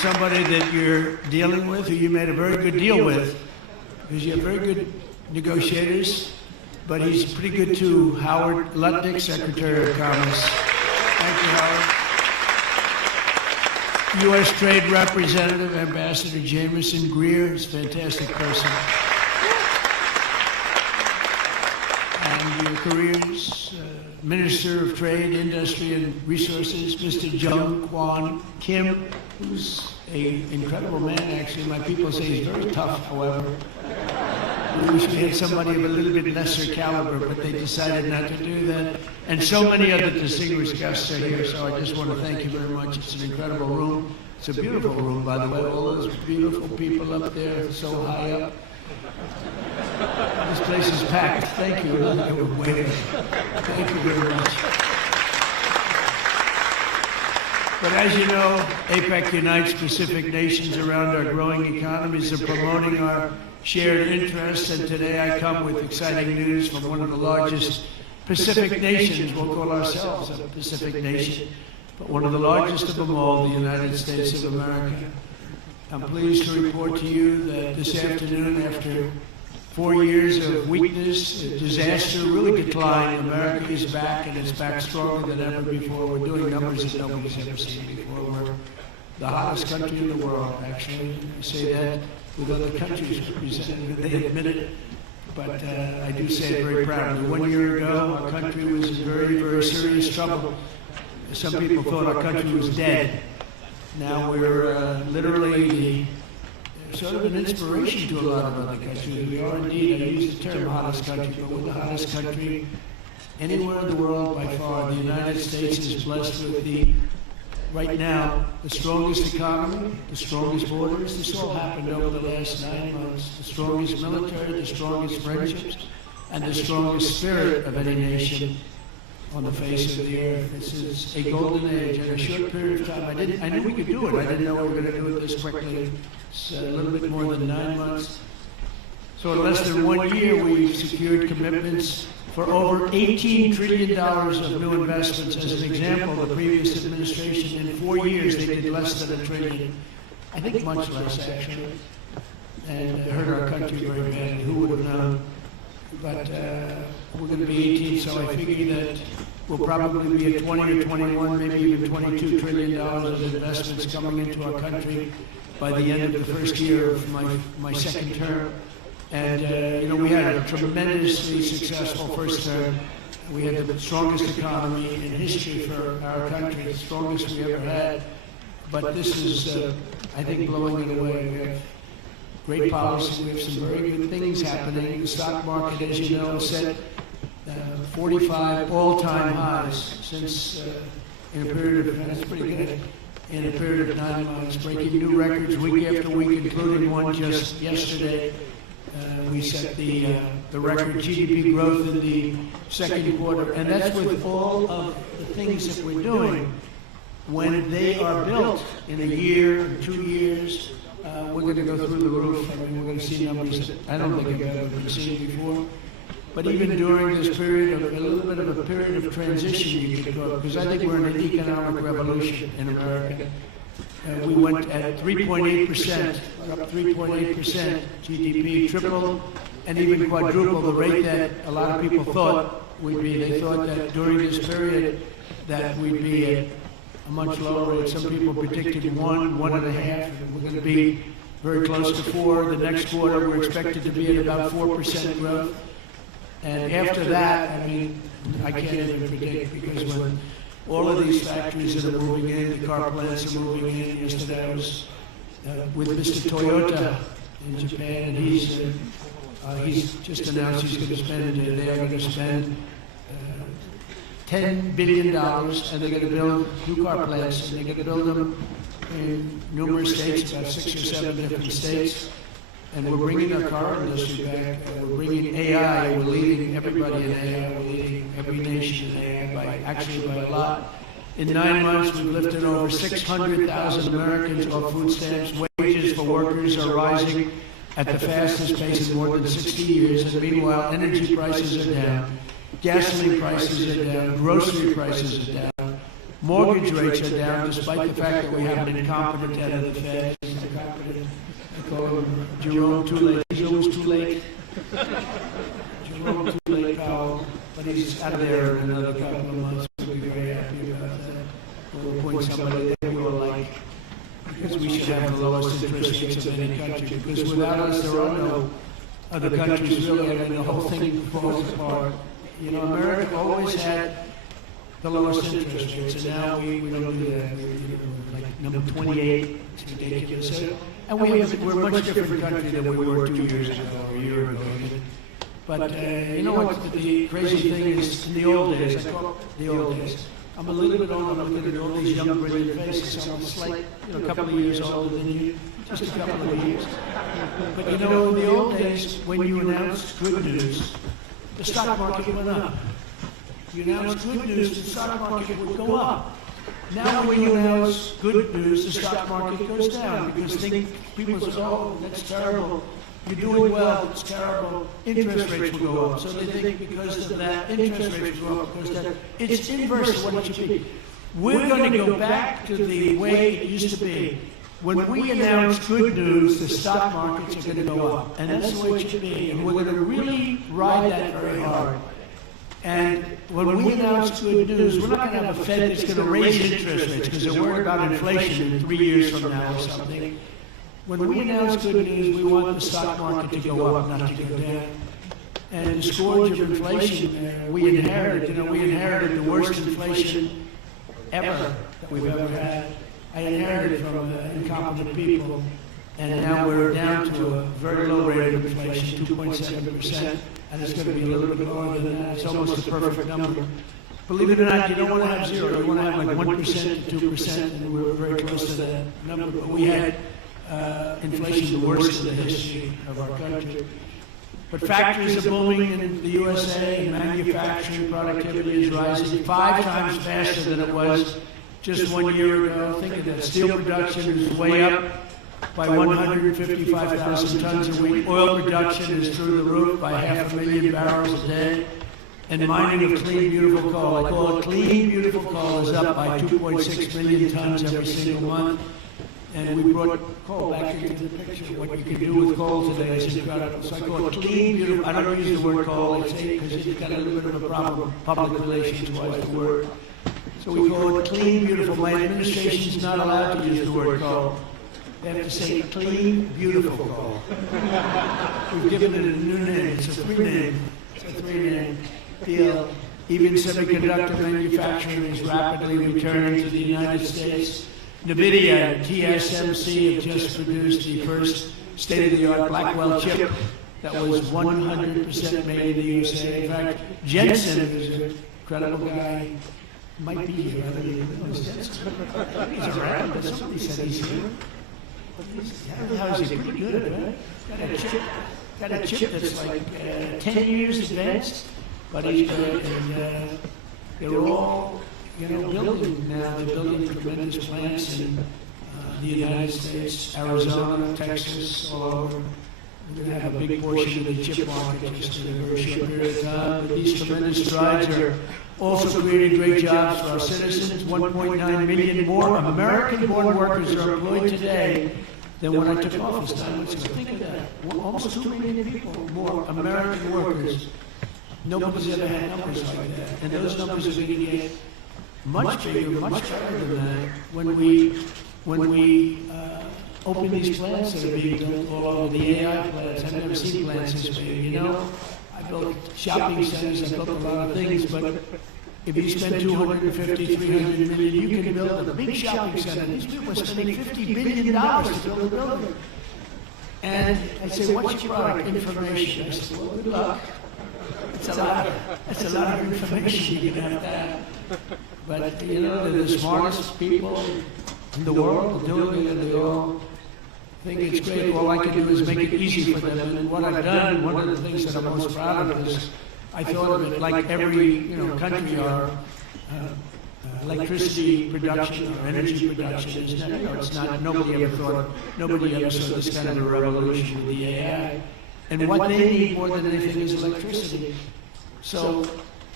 somebody that you're dealing with, who you made a very good deal with, because you have very good negotiators, but he's pretty good too, Howard Lutnick, Secretary of Commerce. Thank you, Howard. U.S. Trade Representative, Ambassador Jameson Greer, is a fantastic person. And your careers, Minister of Trade, Industry, and Resources, Mr. Jung Kwon Kim, who's an incredible man, actually. My people say he's very tough, however. We wish we had somebody of a little bit lesser caliber, but they decided not to do that. And so many other distinguished guests are here, so I just want to thank you very much. It's an incredible room. It's a beautiful room, by the way. All those beautiful people up there, so high up. This place is packed. Thank you. Thank you very much. But as you know, APEC unites Pacific nations around our growing economies and promoting our shared interests, and today I come with exciting news from one of the largest Pacific nations. We'll call ourselves a Pacific nation, but one of the largest of them all, the United States of America. I'm pleased to report to you that this afternoon, after 4 years of weakness, disaster, really decline, America is back, and it's back stronger than ever before. We're doing numbers that nobody's ever seen before. We're the hottest country in the world, actually. I say that with other countries represented, they admit it, but I do say it very proudly. 1 year ago, our country was in very, very serious trouble. Some people thought our country was dead. Now we're literally sort of an inspiration to a lot of other countries. We are indeed, I use the term hottest country, but we're the hottest country anywhere in the world by far. The United States is blessed with right now, the strongest economy, the strongest borders. This all happened over the last 9 months. The strongest military, the strongest friendships, and the strongest spirit of any nation on the face of the earth. This is a golden age. In a short period of time, I knew we could do it. I didn't know we were going to do it this quickly. It's a little bit more than 9 months. So in less than 1 year, we've secured commitments for over $18 trillion of new investments. As an example, the previous administration, in 4 years, they did less than $1 trillion. I think much less, actually. And it hurt our country very badly. Who would have known? But we're going to be 18, so I figure that we'll probably be at 20 or 21, maybe even $22 trillion of investments coming into our country by the end of the first year of my second term. And, we had a tremendously successful first term. We had the strongest economy in history for our country, the strongest we ever had. But this is, I think, blowing it away. We have great policy. We have some very good things happening. The stock market, as you know, set 45 all-time highs since in a period of, that's pretty good, in a period of 9 months, breaking new records week after week, including one just yesterday. We set the record GDP growth in the second quarter, and that's with all of the things that we're doing. When they are built in a year, 2 years, we're going to go through the roof. I mean, we're going to see numbers that I don't think I've ever been seen before. But even during this period of a little bit of a period of transition, you could go, because I think we're in an economic revolution in America. We went at 3.8%, up 3.8% GDP, triple and even quadruple the rate that a lot of people thought we'd be. They thought that during this period that we'd be at a much lower rate. Some people predicted 1.5, and we're going to be very close to 4. The next quarter, we're expected to be at about 4% growth. And after that, I mean, I can't even predict, because when all of these factories that are moving in, the car plants are moving in. Yesterday I was with Mr. Toyota in Japan, and he's just announced he's going to spend, they are going to spend $10 billion, and they're going to build new car plants, and they're going to build them in numerous states, about 6 or 7 different states. And we're bringing our car industry back. We're bringing AI. We're leading everybody in AI. We're leading every nation in AI, by a lot. In 9 months, we've lifted over 600,000 Americans off food stamps. Wages for workers are rising at the fastest pace in more than 60 years. And meanwhile, energy prices are down. Gasoline prices are down. Grocery prices are down. mortgage rates are down despite the fact that we have an incompetent head of the Fed. I call him Jerome Too Late. He's always too late. Jerome Too Late Powell. But he's out of there in another couple of months. We'll be very happy about that. We'll appoint somebody that we will like. Because we should have the lowest interest rates of any country. Because without us, there are no other countries really. I mean, the whole thing falls apart. You know, America always had the lowest interest rates, and now we don't do that. We're like number 28. It's ridiculous. And we're a much different country than we were 2 years ago or a year ago. But you know what the crazy thing is? In the old days, I call it the old days. I'm a little bit older. I'm looking at all these young, brilliant faces. I'm just like, a couple of years older than you, just a couple of years. But you know, in the old days, when you announced good news, the stock market went up. You announced good news, the stock market would go up. Now when you announce good news, the stock market goes down because people say, oh, that's terrible. You're doing well, it's terrible. Interest rates will go up. So they think because of that, interest rates will go up because of that. It's inverse of what it should be. We're going to go back to the way it used to be. When we announce good news, the stock markets are going to go up. And that's the way it should be. And we're going to really ride that very hard. And when we announce good news, we're not going to have a Fed that's going to raise interest rates because they're worried about inflation in 3 years from now or something. When we announce good news, we want the stock market to go up, not to go down. And the scourge of inflation we inherited, we inherited the worst inflation ever that we've ever had. I inherited from incompetent people, and now we're down to a very low rate of inflation, 2.7%, and it's going to be a little bit lower than that. It's almost a perfect number. Believe it or not, you don't want to have zero. You want to have like 1% to 2%, and we're very close to that number. But we had inflation the worst in the history of our country. But factories are booming in the USA, and manufacturing productivity is rising 5 times faster than it was just 1 year ago. Think of that. Steel production is way up by 155,000 tons a week. Oil production is through the roof by 500,000 barrels a day. And mining of clean, beautiful coal. I call it clean, beautiful coal is up by 2.6 million tons every single month. And we brought coal back into the picture. What you can do with coal today is incredible. So I call it clean, beautiful. I don't use the word coal, because it's got a little bit of a problem, public relations-wise, the word. So we call it clean, beautiful. My administration's not allowed to use the word coal. They have to say clean, beautiful coal. We've given it a new name. It's a three-name deal. Even semiconductor manufacturing is rapidly returning to the United States. NVIDIA and TSMC have just produced the first state-of-the-art Blackwell chip that was 100% made in the USA. In fact, Jensen, who's an incredible guy, might be here. I don't even know. He's around, but somebody said he's here. He's pretty good, right? Got a chip that's like 10 years advanced, but he's good. And they're all building now. They're building tremendous plants in the United States, Arizona, Texas, all over. We're going to have a big portion of the chip market just in a very short period of time. But these tremendous strides are also creating great jobs for our citizens. 1.9 million more American-born workers are employed today than when I took office 9 months ago. Think of that. Almost 2 million people more American workers. Nobody's ever had numbers like that. And those numbers are going to get much bigger, much better than that when we open these plants that are being built all over, the AI plants. I've never seen plants this big. I built shopping centers, I built a lot of things, but if you spend 250, 300 million, you can build a big shopping center. These people are spending $50 billion to build a building. And I say, what's your product? Information. I said, well, good luck. That's a lot of information you're going to have. But, they're the smartest people in the world doing it, and they all think it's great. All I can do is make it easy for them. And what I've done, one of the things that I'm most proud of is I thought of it like every country, our electricity production or energy production is not, it's not, nobody ever saw this kind of a revolution with the AI. And what they need more than anything is electricity. So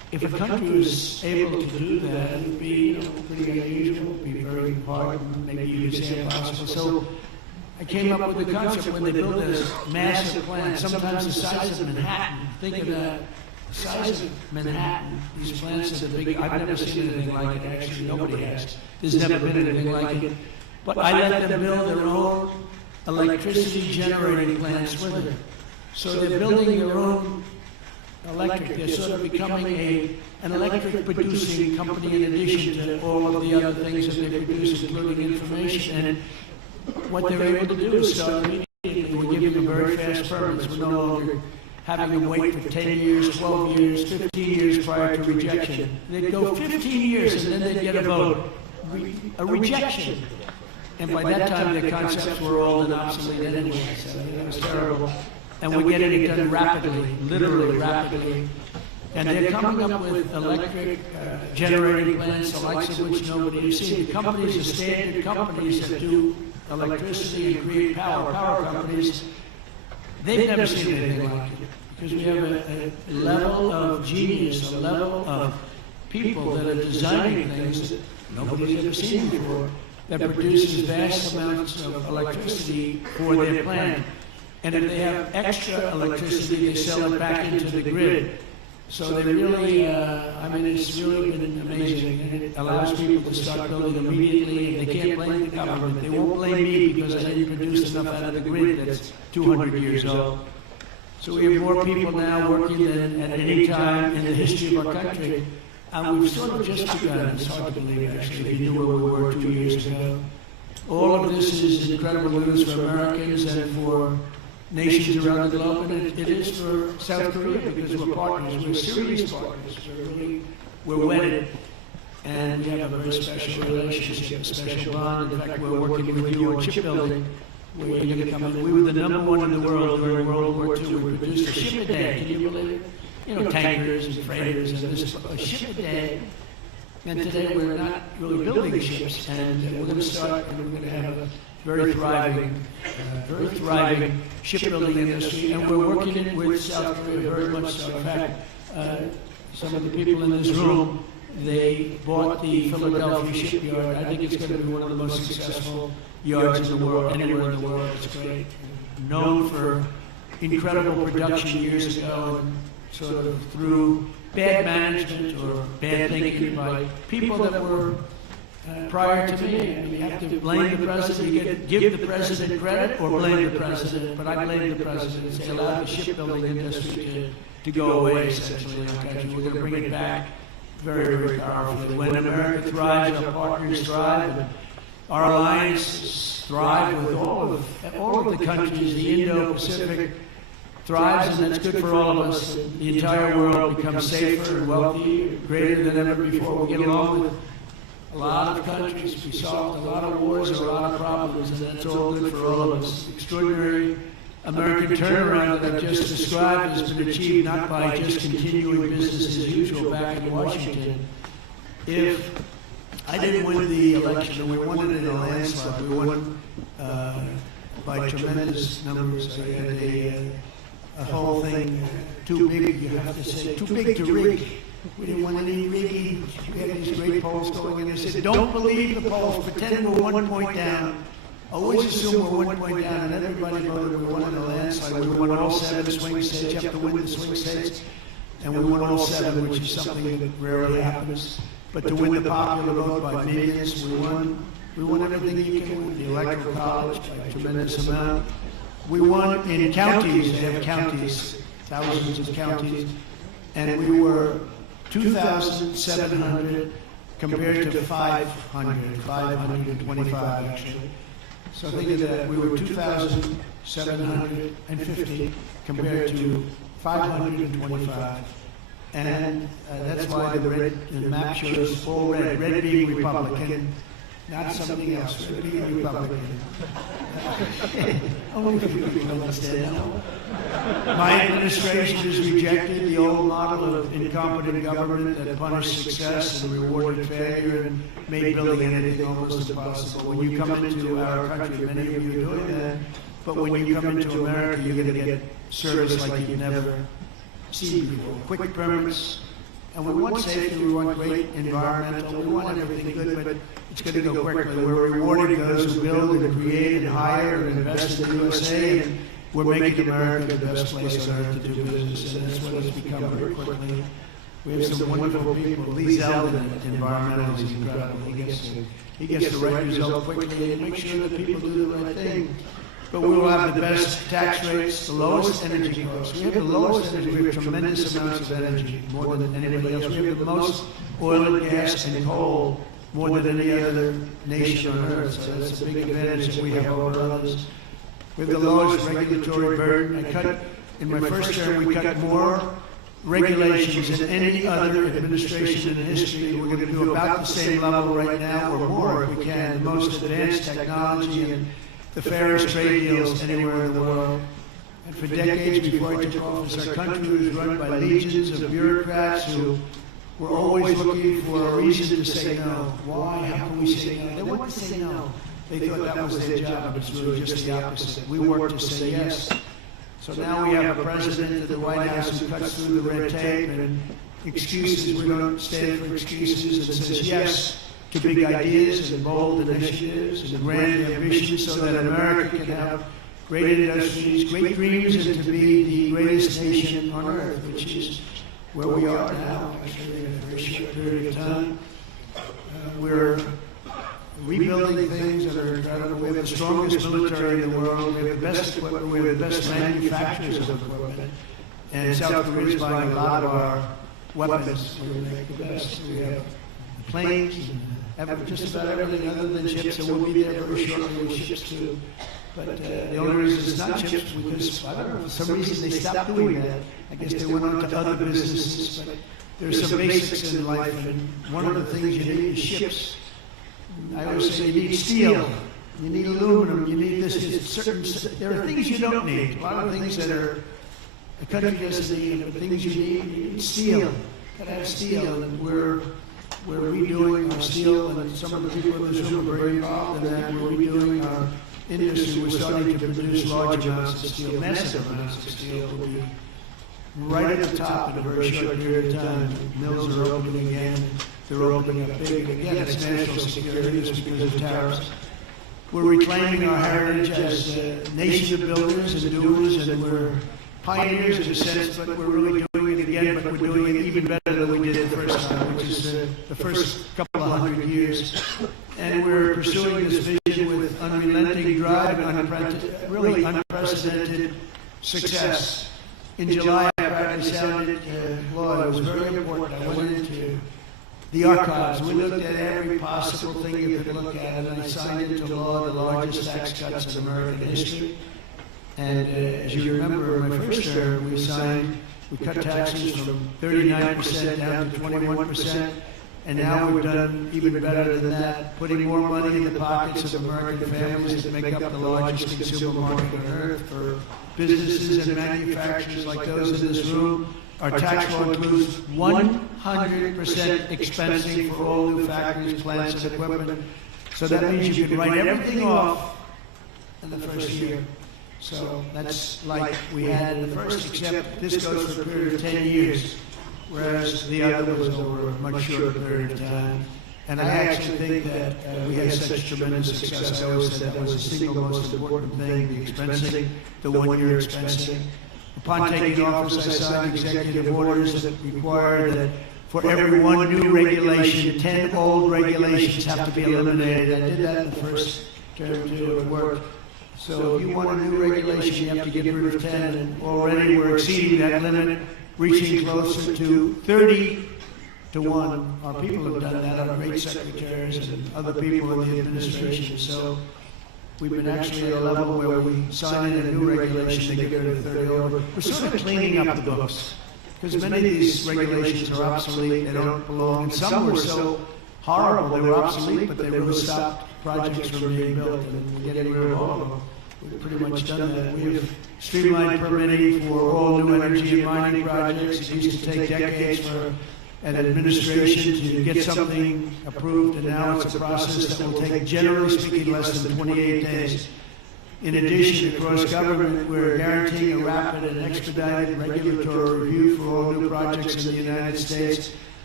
if a country was able to do that, it would be pretty unusual, it would be very hard, maybe you could say impossible. So I came up with the concept when they build this massive plant, sometimes the size of Manhattan. Think of that, the size of Manhattan. These plants are big. I've never seen anything like it. Actually, nobody has. There's never been anything like it. But I let them build their own electricity generating plants with it. So they're building their own electric. They're sort of becoming an electric producing company in addition to all of the other things that they produce, including information. And what they're able to do is start immediately. We're giving them very fast permits. We're no longer having them wait for 10 years, 12 years, 15 years prior to rejection. They'd go 15 years and then they'd get a vote, a rejection. And by that time, their concepts were old and obsolete anyway, so it was terrible. And we're getting it done rapidly, literally rapidly. And they're coming up with electric generating plants, the likes of which nobody has seen. The companies are standard companies that do electricity and create power companies. They've never seen anything like it, because we have a level of genius, a level of people that are designing things that nobody's ever seen before, that produces vast amounts of electricity for their plant. And if they have extra electricity, they sell it back into the grid. So they really, it's really been amazing. And it allows people to start building immediately, and they can't blame the government. They won't blame me because I didn't produce enough out of the grid that's 200 years old. So we have more people now working than at any time in the history of our country. And we've sort of just begun. It's hard to believe, actually, if you knew where we were 2 years ago. All of this is incredible news for Americans and for nations around the globe, and it is for South Korea, because we're partners. We're serious partners. We're wedded, and we have a very special relationship, a special bond. In fact, we're working with you on shipbuilding. We're going to come in. We were the #1 in the world during World War II. We produced a ship a day. Can you believe it? Tankers and freighters and this, a ship a day. And today we're not really building ships, and we're going to start, and we're going to have a very thriving shipbuilding industry, and we're working with South Korea very much so. In fact, some of the people in this room, they bought the Philadelphia shipyard. I think it's going to be one of the most successful yards in the world, anywhere in the world. It's great. Known for incredible production years ago, and sort of through bad management or bad thinking by people that were prior to me. And you have to blame the president. You get give the president credit or blame the president. But I blame the president. They allowed the shipbuilding industry to go away, essentially, in our country. We're going to bring it back very, very powerfully. When America thrives, our partners thrive, and our alliances thrive with all of the countries. The Indo-Pacific thrives, and that's good for all of us. The entire world becomes safer and wealthy, greater than ever before. We get along with a lot of countries. We solved a lot of wars and a lot of problems, and that's all good for all of us. Extraordinary American turnaround that I've just described has been achieved not by just continuing business as usual back in Washington. If I didn't win the election, and we won it in a landslide, we won by tremendous numbers. I had a whole thing too big, you have to say, too big to rig. We didn't want any rigging. We had these great polls going in. They said, don't believe the polls, pretend we're 1 point down. Always assume we're 1 point down, and everybody voted. We won in a landslide. We won all 7 swing states. You have to win the swing states. And we won all 7, which is something that rarely happens. But to win the popular vote by millions, we won everything you can win. The Electoral College by a tremendous amount. We won in counties. They have counties, thousands of counties. And we were 2,700 compared to 525 actually. So think of that, we were 2,750 compared to 525. And that's why the map shows all red, red being Republican, not something else, red being Republican. Only a few people understand that. My administration has rejected the old model of incompetent government that punished success and rewarded failure and made building anything almost impossible. When you come into our country, many of you are doing that, but when you come into America, you're going to get service like you've never seen before. Quick permits, And we want safety, we want great environmental, we want everything good, but it's going to go quickly. We're rewarding those who build and create and hire and invest in the USA, and we're making America the best place on earth to do business, and that's what it's become very quickly. We have some wonderful people. Lee Zeldin at Environmental is incredible. He gets the right result quickly and makes sure that people do the right thing. But we will have the best tax rates, the lowest energy costs. We have the lowest energy. We have tremendous amounts of energy, more than anybody else. We have the most oil and gas and coal, more than any other nation on earth. So that's a big advantage that we have over others. We have the lowest regulatory burden. In my first term, we cut more regulations than any other administration in history. We're going to do about the same level right now or more if we can. The most advanced technology and the fairest trade deals anywhere in the world. And for decades before I took office, our country was run by legions of bureaucrats who were always looking for a reason to say no. Why? How can we say no? They wanted to say no. They thought that was their job, but it's really just the opposite. We work to say yes. So now we have a president of the White House who cuts through the red tape and excuses. We don't stand for excuses and says yes to big ideas and bold initiatives and grand ambitions so that America can have great industries, great dreams, and to be the greatest nation on earth, which is where we are now, actually, in a very short period of time. We're rebuilding things that are incredible. We have the strongest military in the world. We have the best equipment. We have the best manufacturers of equipment. And South Korea is buying a lot of our weapons. We make the best. We have planes and just about everything other than ships, and we'll be there very shortly with ships too. But the only reason it's not ships because, I don't know, for some reason they stopped doing that. I guess they went on to other businesses, but there's some basics in life, and one of the things you need is ships. I always say you need steel, you need aluminum, you need this. There are things you don't need. A lot of things that a country doesn't need, but things you need steel. You gotta have steel, and we're redoing our steel, and some of the people in this room are very involved in that. We're redoing our industry. We're starting to produce large amounts of steel, massive amounts of steel. We'll be right at the top in a very short period of time. Mills are opening again. They're opening up big. Again, it's national security. It's because of tariffs. We're reclaiming our heritage as a nation of builders and doers, and we're pioneers in a sense, but we're really doing it again, but we're doing it even better than we did the first time, which is the first couple of 100 years. And we're pursuing this vision with unrelenting drive and really unprecedented success. In July, I practically sounded law. It was very important. I went into the archives. We looked at every possible thing you could look at, and I signed into law the largest tax cuts in American history. And as you remember, in my first term, we cut taxes from 39% down to 21%, and now we've done even better than that, putting more money in the pockets of American families that make up the largest consumer market on earth for businesses and manufacturers like those in this room. Our tax law includes 100% expensing for all new factories, plants, and equipment. So that means you can write everything off in the first year. So that's like we had in the first, except this goes for a period of 10 years, whereas the other was over a much shorter period of time. And I actually think that we had such tremendous success. I always said that was the single most important thing, the expensing, the one-year expensing. Upon taking office, I signed executive orders that required that for every one new regulation, 10 old regulations have to be eliminated. I did that in the first term too at work. So if you want a new regulation, you have to get rid of 10, and already we're exceeding that limit, reaching closer to 30 to 1. Our people have done that, our great secretaries and other people in the administration. So we've been actually at a level where we sign in a new regulation to get rid of 30 over. We're sort of cleaning up the books, because many of these regulations are obsolete, they don't belong, and some were so horrible, they were obsolete, but they really stopped projects from being built, and we're getting rid of all of them. We've pretty much done that. We have streamlined permitting for all new energy and mining projects. It used to take decades for an administration to get something approved, and now it's a process that will take, generally speaking, less than 28 days. In addition, across government, we're guaranteeing a rapid and expedited regulatory review for all new projects in the United States.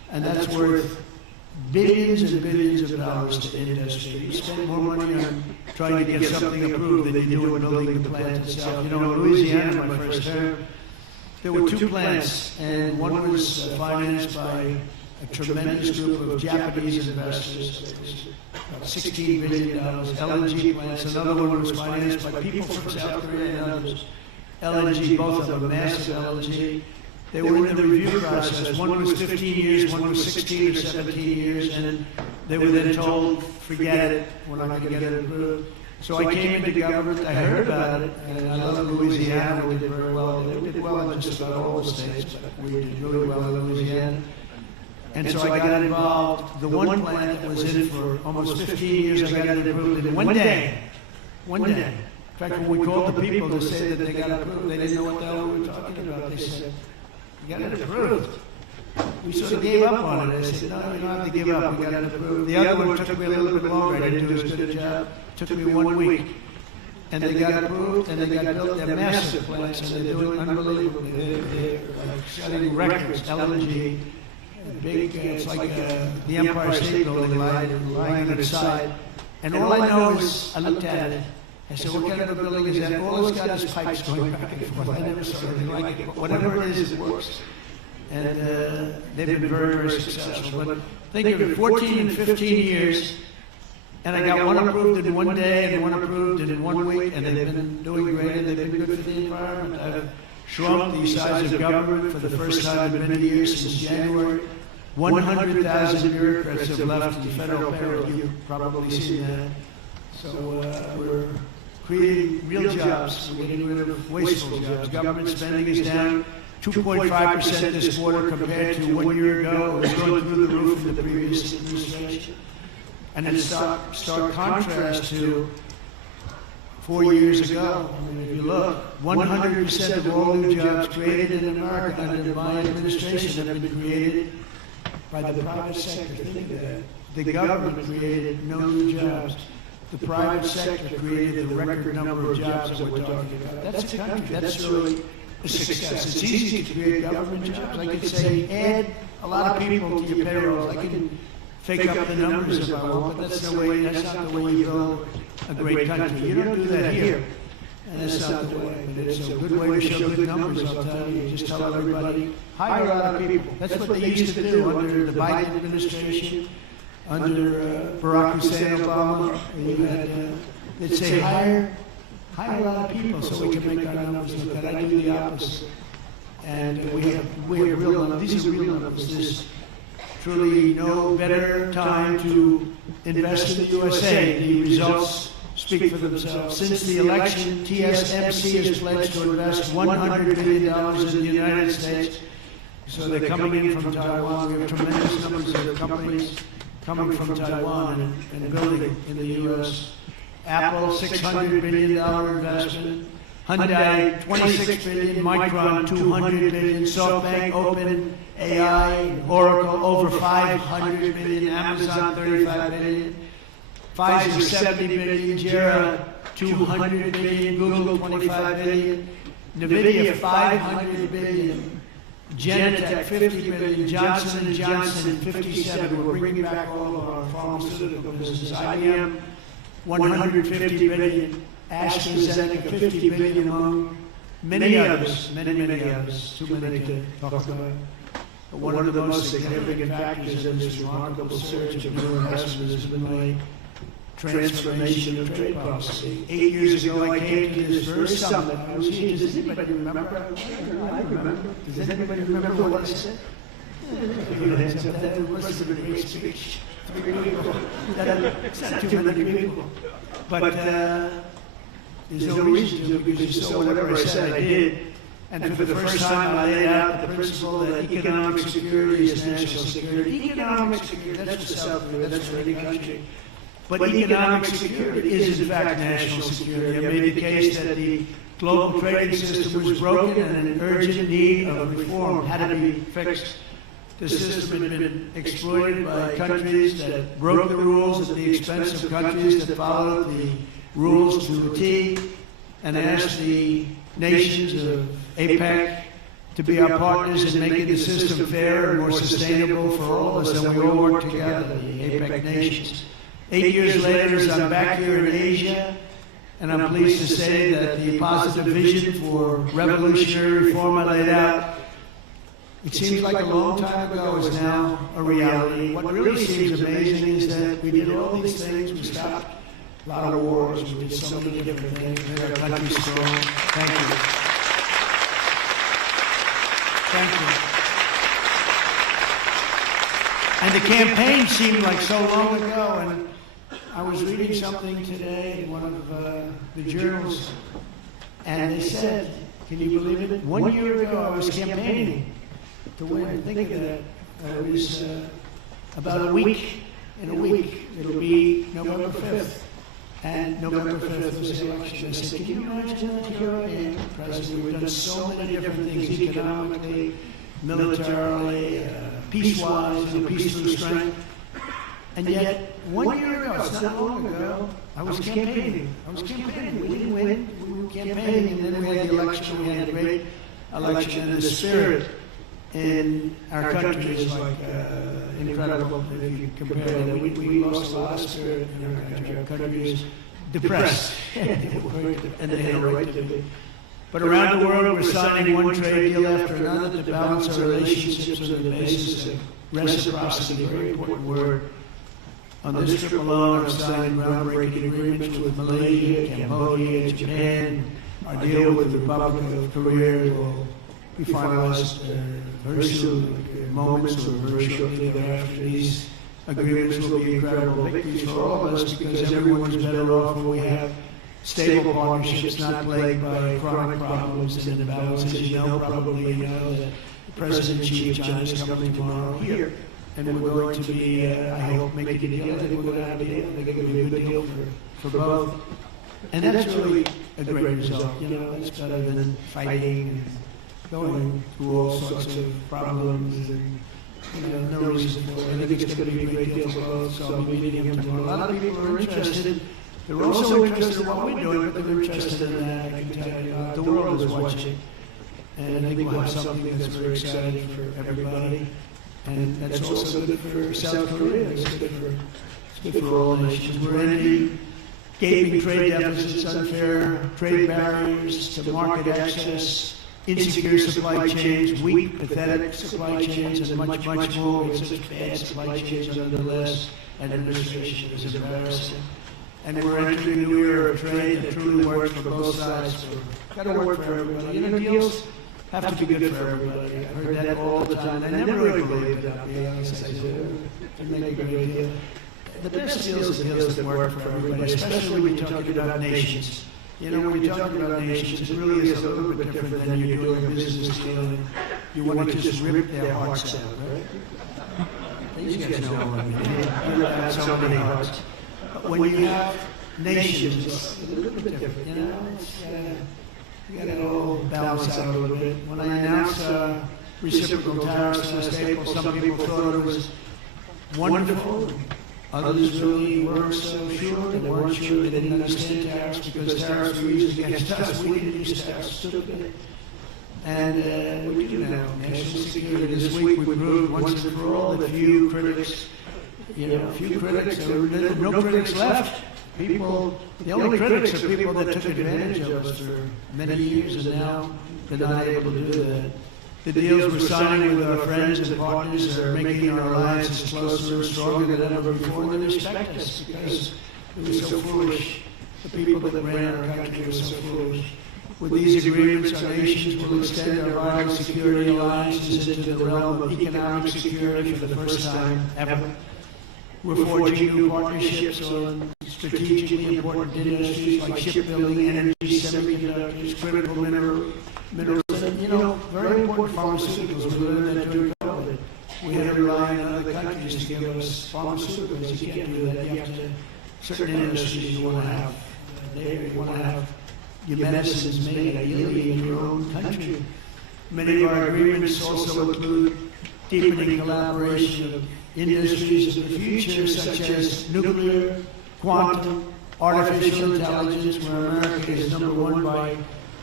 and that's worth billions and billions of dollars to industry. You spend more money on trying to get something approved than you do in building the plant itself. You know, in Louisiana, my first term, there were 2 plants, and one was financed by a tremendous group of Japanese investors. It was about $16 billion, LNG plants. Another one was financed by people from South Korea and others. LNG, both of them, massive LNG. They were in the review process. One was 15 years, one was 16 or 17 years, and they were then told, forget it, we're not going to get it approved. So I came into government, I heard about it, and I love Louisiana. We did very well. We did well in just about all the states, but we did really well in Louisiana. And so I got involved. The one plant that was in it for almost 15 years, I got it approved in one day. One day. In fact, when we called the people to say that they got approved, they didn't know what the hell we were talking about. They said, you got it approved. We sort of gave up on it. I said, no, you don't have to give up. We got it approved. The other one took me a little bit longer. I didn't do as good a job. It took me 1 week. And they got approved, and they got built. They're massive plants, and they're doing unbelievably. They're setting records, LNG. Big, it's like the Empire State Building lying on its side. And all I know is, I looked at it. I said, what kind of a building is that? All it's got is pipes going back and forth. I never saw anything like it. But whatever it is, it works. And they've been very, very successful. But think of it, 14 and 15 years, and I got one approved in one day and one approved in 1 week, and they've been doing great, and they've been good for the environment. I've shrunk the size of government for the first time in many years since January. 100,000 bureaucrats have left the federal payroll. You've probably seen that. So we're creating real jobs. We're getting rid of wasteful jobs. Government spending is down 2.5% this quarter compared to 1 year ago. It was going through the roof in the previous administration. And in stark contrast to 4 years ago, I mean, if you look, 100% of all new jobs created in America under my administration have been created by the private sector. Think of that. The government created no new jobs. The private sector created the record number of jobs that we're talking about. That's a country. That's really a success. It's easy to create government jobs. I could say, add a lot of people to your payrolls. I can fake up the numbers if I want, but that's not the way you build a great country. You don't do that here. And that's not the way. But it's a good way to show good numbers, I'll tell you. You just tell everybody, hire a lot of people. That's what they used to do under the Biden administration, under Barack Hussein Obama. They'd say, hire a lot of people so we can make our numbers look good. I do the opposite. And we have real numbers. These are real numbers. There's truly no better time to invest in the USA. The results speak for themselves. Since the election, TSMC has pledged to invest $100 billion in the United States. So they're coming in from Taiwan. We have tremendous numbers of companies coming from Taiwan and building in the U.S. Apple, $600 billion investment. Hyundai, $26 billion. Micron, $200 billion. SoftBank, Open, AI, Oracle, over $500 billion. Amazon, $35 billion. Pfizer, $70 billion. Jera, $200 billion. Google, $25 billion. NVIDIA, $500 billion. Genentech, $50 billion. Johnson & Johnson, $57 billion. We're bringing back all of our pharmaceutical business. IBM, $150 billion. AstraZeneca, $50 billion, among many others, many others. Too many to talk about. But one of the most significant factors in this remarkable surge of new investment has been my transformation of trade policy. 8 years ago, I came to this very summit. I was here. Does anybody remember? I remember. Does anybody remember what I said? That must have been a great speech. 3 people. It's not too many people. But there's no reason to, because you saw whatever I said I did. And for the first time, I laid out the principle that economic security is national security. Economic security, that's for South Korea, that's for any country. But economic security is, in fact, national security. I made the case that the global trading system was broken and an urgent need of reform had to be fixed. The system had been exploited by countries that broke the rules at the expense of countries that followed the rules to a T, and asked the nations of APEC to be our partners in making the system fairer and more sustainable for all of us, and we all work together, the APEC nations. 8 years later, as I'm back here in Asia, and I'm pleased to say that the positive vision for revolutionary reform I laid out, it seems like a long time ago, is now a reality. What really seems amazing is that we did all these things. We stopped a lot of wars. We did so many different things. We made our country strong. Thank you. Thank you. And the campaign seemed like so long ago, and I was reading something today in one of the journals, and they said, can you believe it? 1 year ago I was campaigning to win. Think of that. It was about a week. In a week, it'll be November 5th. And November 5th was the election. I said, can you imagine that here I am, President? We've done so many different things economically, militarily, peace-wise, peace through strength. And yet, 1 year ago, it's not long ago, I was campaigning. We didn't win. We were campaigning, and then we had the election. We had a great election, and the spirit in our country is like incredible. If you compare that, we lost a lot of spirit in our country. Our country is depressed, and they have a right to be. But around the world, we're signing one trade deal after another to balance our relationships on the basis of reciprocity, a very important word. On this trip alone, I've signed groundbreaking agreements with Malaysia, Cambodia, Japan. Our deal with the Republic of Korea will be finalized very soon, moments or very shortly thereafter. These agreements will be incredible victories for all of us because everyone's better off when we have stable partnerships, not plagued by chronic problems and imbalances. As you know, probably you know that President Xi of China is coming tomorrow here. And we're going to be, I hope, making a deal. I think we're going to have a deal. I think it'll be a good deal for both. And that's really a great result. You know, it's better than fighting and going through all sorts of problems and, you know, no reason for it. I think it's going to be a great deal for both, so I'll be meeting him tomorrow. A lot of people are interested. They're also interested in what we're doing, but they're interested in that, I can tell you. The world is watching. And I think we'll have something that's very exciting for everybody. And that's also good for South Korea. It's good for all nations. We're ending gaping trade deficits, unfair trade barriers to market access, insecure supply chains, weak, pathetic supply chains, and much, much more. We had such bad supply chains under the last administration. It was embarrassing. And we're entering a new era of trade that truly works for both sides. Got to work for everybody. You know, deals have to be good for everybody. I've heard that all the time. I never really believed it, I'll be honest. I do. To make a great deal. The best deals are deals that work for everybody, especially when you're talking about nations. You know, when you're talking about nations, it really is a little bit different than you're doing a business deal and you want to just rip their hearts out, right? These guys know what I mean. You've got so many hearts. But when you have nations, it's a little bit different, you know? You got to all balance out a little bit. When I announced reciprocal tariffs last April, some people thought it was wonderful. Others really weren't so sure. They weren't sure. They didn't understand tariffs because tariffs were used against us. We didn't use tariffs. Stupid. And what do we do now? National security. This week we proved once and for all that few critics, there are no critics left. People, the only critics are people that took advantage of us for many years and now they're not able to do that. The deals we're signing with our friends and partners are making our alliances closer and stronger than ever before, and they respect us because it was so foolish. The people that ran our country were so foolish. With these agreements, our nations will extend our vital security alliances into the realm of economic security for the first time ever. We're forging new partnerships on strategically important industries like shipbuilding, energy, semiconductors, critical minerals, and, very important pharmaceuticals. We learned that during COVID. We had to rely on other countries to give us pharmaceuticals. You can't do that. You have to, certain industries you want to have there. You want to have your medicines made ideally in your own country. Many of our agreements also include deepening collaboration of industries of the future, such as nuclear, quantum, artificial intelligence, where America is #1 by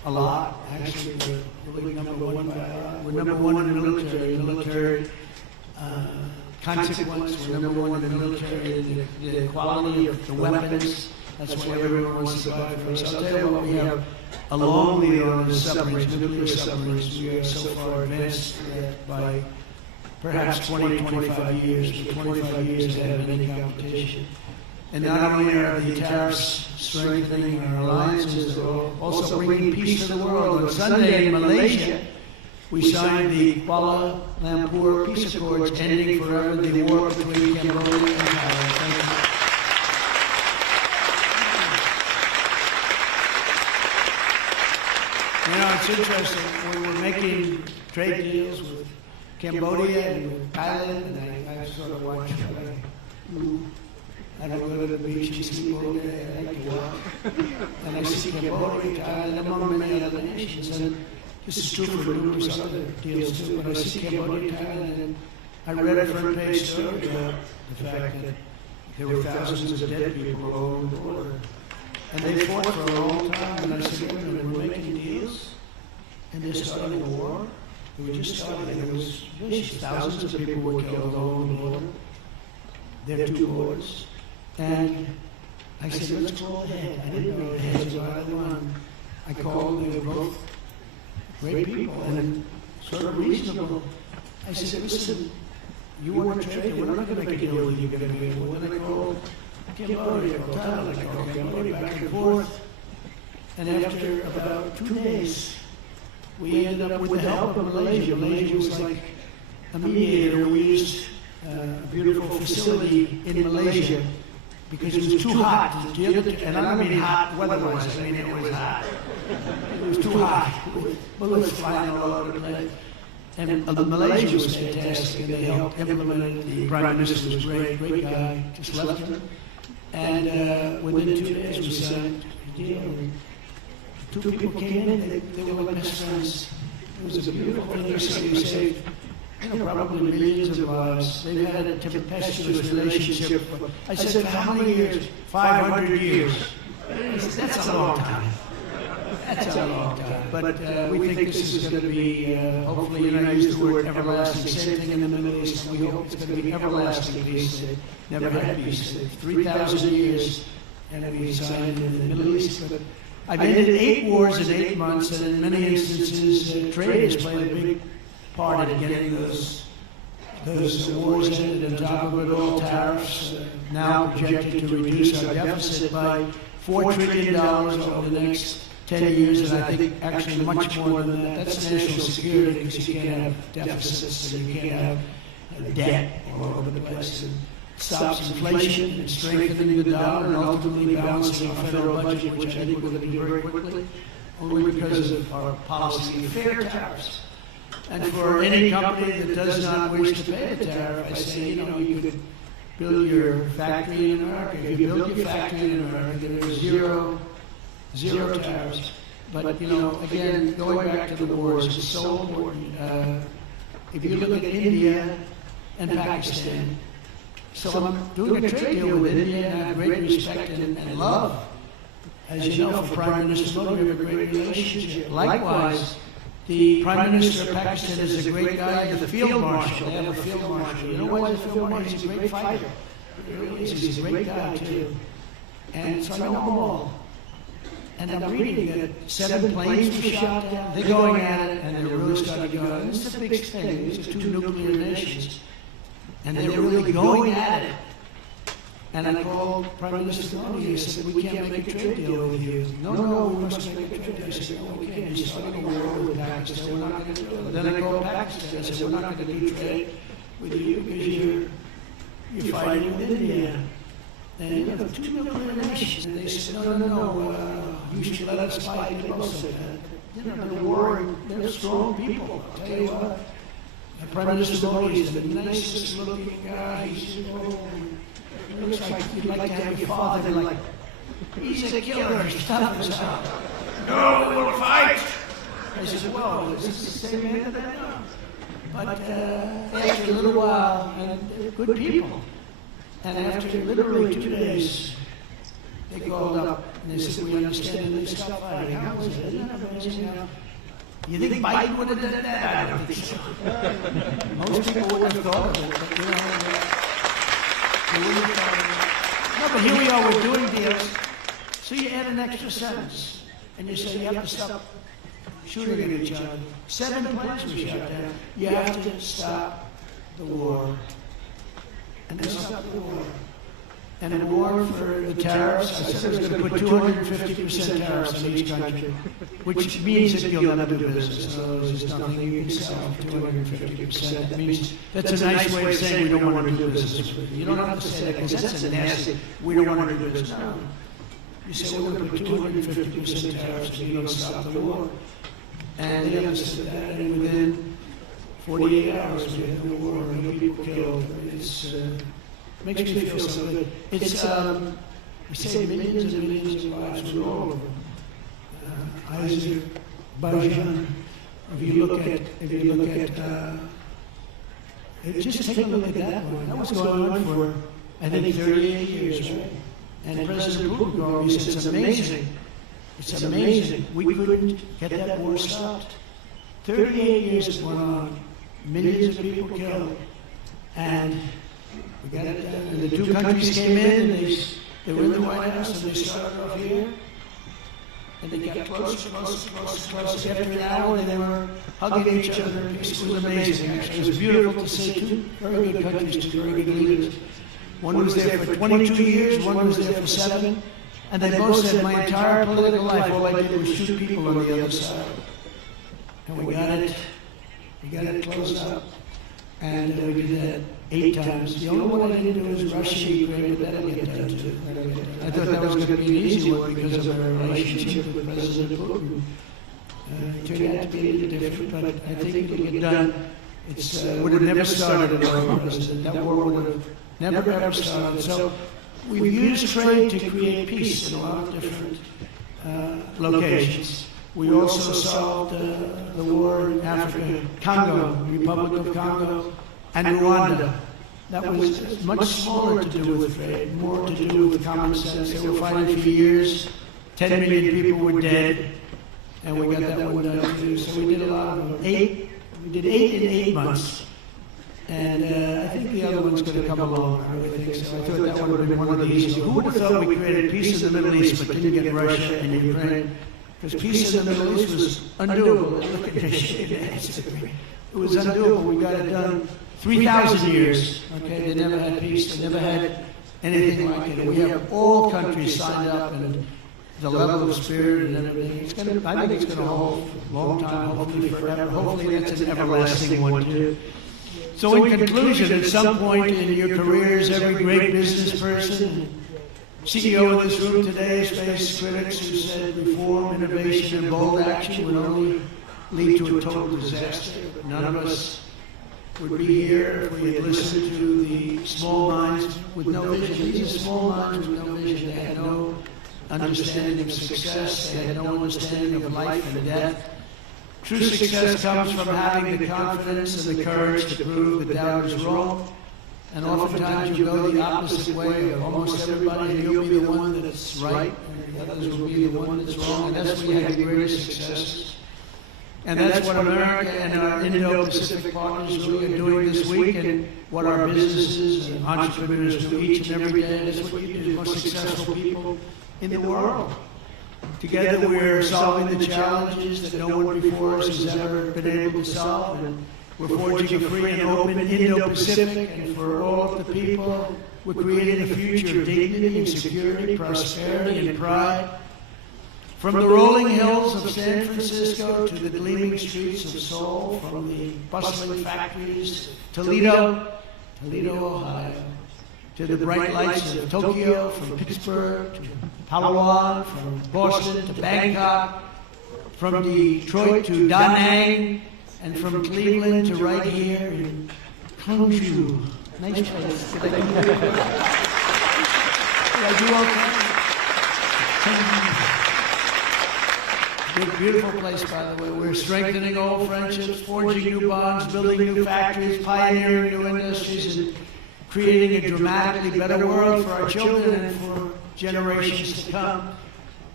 a lot. Actually, we're number one by a lot. We're number one in the military consequence. We're number one in the military, the quality of the weapons. That's why everyone wants to buy from us. I'll tell you what, we have a long lead on the submarines, nuclear submarines. We are so far advanced by perhaps 20, 25 years. We're 25 years ahead of any competition. And not only are the tariffs strengthening our alliances, they're also bringing peace to the world. On Sunday in Malaysia, we signed the Kuala Lumpur Peace Accords, ending forever the war between Cambodia and Thailand. Thank you. You know, it's interesting, when we're making trade deals with Cambodia and with Thailand, and I sort of watch, I don't go to the beach and sleep all day, I like to walk. And I see Cambodia, Thailand, among many other nations, and this is true for numerous other deals too, but I see Cambodia, Thailand, and I read a front page story about the fact that there were thousands of dead people along the border. And they fought for a long time, and I said, wait a minute, we're making deals, and they're starting a war? We were just starting, and there was thousands of people were killed along the border. There are two borders. And I said, let's call ahead. I didn't know the heads of either one. I called, they were both great people and sort of reasonable. I said, listen, you want to trade, we're not going to make a deal with you, going to be able. Then I called Cambodia, Thailand, I called Cambodia, back and forth. And after about 2 days, we ended up with the help of Malaysia. Malaysia was like a mediator. We used a beautiful facility in Malaysia because it was too hot. And I don't mean hot weather-wise, I mean it was hot. It was too hot, with bullets flying all over the place. And Malaysia was fantastic, and they helped implement it. The Prime Minister was great, great guy, just left him. And within 2 days we signed a deal. And two people came in, they were like best friends. It was a beautiful thing. We saved probably millions of lives. They've had a tempestuous relationship. I said, for how many years? 500 years. That's a long time. That's a long time. But we think this is going to be, hopefully, I use the word everlasting. Same thing in the Middle East. We hope it's going to be everlasting peace. They've never had peace. 3,000 years, and we signed in the Middle East. But I've ended 8 wars in 8 months, and in many instances, trade has played a big part in getting those wars ended. On top of it all, tariffs now projected to reduce our deficit by $4 trillion over the next 10 years, and I think actually much more than that. That's national security, because you can't have deficits and you can't have debt all over the place. And stops inflation and strengthening the dollar and ultimately balancing our federal budget, which I think we're going to do very quickly, only because of our policy of fair tariffs. And for any company that does not wish to pay the tariff, I say, you could build your factory in America. If you build your factory in America, there's zero tariffs. But, again, going back to the wars, it's so important. If you look at India and Pakistan, so I'm doing a trade deal with India, and I have great respect and love. As you know, for Prime Minister Modi, we have a great relationship. Likewise, the Prime Minister of Pakistan is a great guy, the Field Marshal. They have a Field Marshal. You know why the Field Marshal? He's a great fighter. He really is. He's a great guy, too. And so I know them all. And I'm reading that 7 planes were shot down. They're going at it, and they're really starting to go at it. This is a big thing. These are 2 nuclear nations. And they're really going at it. And I called Prime Minister Modi and said, we can't make a trade deal with you. No, we must make a trade deal. I said, no, we can't. You're starting a war with Pakistan. We're not going to do it. Then I called Pakistan. I said, we're not going to do trade with you because you're fighting with India. And you have 2 nuclear nations. And they said, no, you should let us fight. They both said that. They're warring. They're strong people. I'll tell you what. Prime Minister Modi is the nicest looking guy. He's old. He looks like you'd like to have your father. Like, he's a killer. Stop us out. No, we'll fight. I said, well, is this the same man that I know? But after a little while, and they're good people. And after literally 2 days, they called up And they said, we understand, and they stopped fighting. How was it? Isn't that amazing? You think Biden would have done that? I don't think so. Most people wouldn't have thought of it, but they wouldn't have thought of it. No, but here we are, we're doing deals. So you add an extra sentence, and you say you have to stop shooting at each other. 7 planes were shot down. You have to stop the war. And they stopped the war. And a war for the tariffs, I said it was going to put 250% tariffs on each country, which means that you'll never do business. In other words, there's nothing you can sell for 250%. That means that's a nice way of saying we don't want to do business with you. You don't have to say that because that's a nasty, we don't want to do business. No. You say we're going to put 250% tariffs if you don't stop the war. And they understood that, and within 48 hours we had the war, and no people killed. It's makes me feel so good. It's we say millions and millions of lives with all of them. Azerbaijan. If you look at, just take a look at that one. That was going on for, I think, 38 years, right? And President Putin said, it's amazing. It's amazing. We couldn't get that war stopped. 38 years it went on. Millions of people killed. And we got it done. And the two countries came in, and they were in the White House, and they started off here. And they got closer. After an hour, they were hugging each other. It was amazing, actually. It was beautiful to see two very good countries, two very good leaders. One was there for 22 years, one was there for 7. And they both said, my entire political life, all I did was shoot people on the other side. And we got it closed up. And we did that 8 times. The only one I didn't do was Russia, Ukraine, but that'll get done too. I thought that was going to be an easy one because of our relationship with President Putin. It turned out to be a little different, but I think it'll get done. It would have never started under our president. That war would have never ever started. So we've used trade to create peace in a lot of different locations. We also solved the war in Africa, Congo, Republic of Congo, and Rwanda. That was much smaller to do with trade, more to do with common sense. They were fighting for years. 10 million people were dead, and we got that one done too. So we did a lot of them. We did 8 in 8 months. And I think the other one's going to come along. I really think so. I thought that would have been one of the easier. Who would have thought we created peace in the Middle East but didn't get Russia and Ukraine? Because peace in the Middle East was undoable. Look at this. It was undoable. We got it done 3,000 years. Okay, they never had peace. They never had anything like it. We have all countries signed up, and the level of spirit and everything. I think it's going to hold a long time, hopefully forever. Hopefully that's an everlasting one too. So in conclusion, at some point in your careers, every great business person, CEO in this room today has faced critics who said reform, innovation, and bold action would only lead to a total disaster. But none of us would be here if we had listened to the small minds with no vision. These are small minds with no vision. They had no understanding of success. They had no understanding of life and death. True success comes from having the confidence and the courage to prove the doubt is wrong. And oftentimes you go the opposite way of almost everybody, and you'll be the one that's right, and the others will be the one that's wrong. And that's when you have the greatest successes. And that's what America and our Indo-Pacific partners really are doing this week, and what our businesses and entrepreneurs do each and every day. That's what you do, the most successful people in the world. Together we're solving the challenges that no one before us has ever been able to solve, and we're forging a free and open Indo-Pacific, and for all of the people, we're creating a future of dignity and security, prosperity and pride. From the rolling hills of San Francisco to the gleaming streets of Seoul, from the bustling factories of Toledo, Ohio, to the bright lights of Tokyo, from Pittsburgh to Palawan, from Boston to Bangkok, from Detroit to Da Nang, and from Cleveland to right here in Gyeongju. Nice place. Did I do okay? Beautiful place, by the way. We're strengthening old friendships, forging new bonds, building new factories, pioneering new industries, and creating a dramatically better world for our children and for generations to come.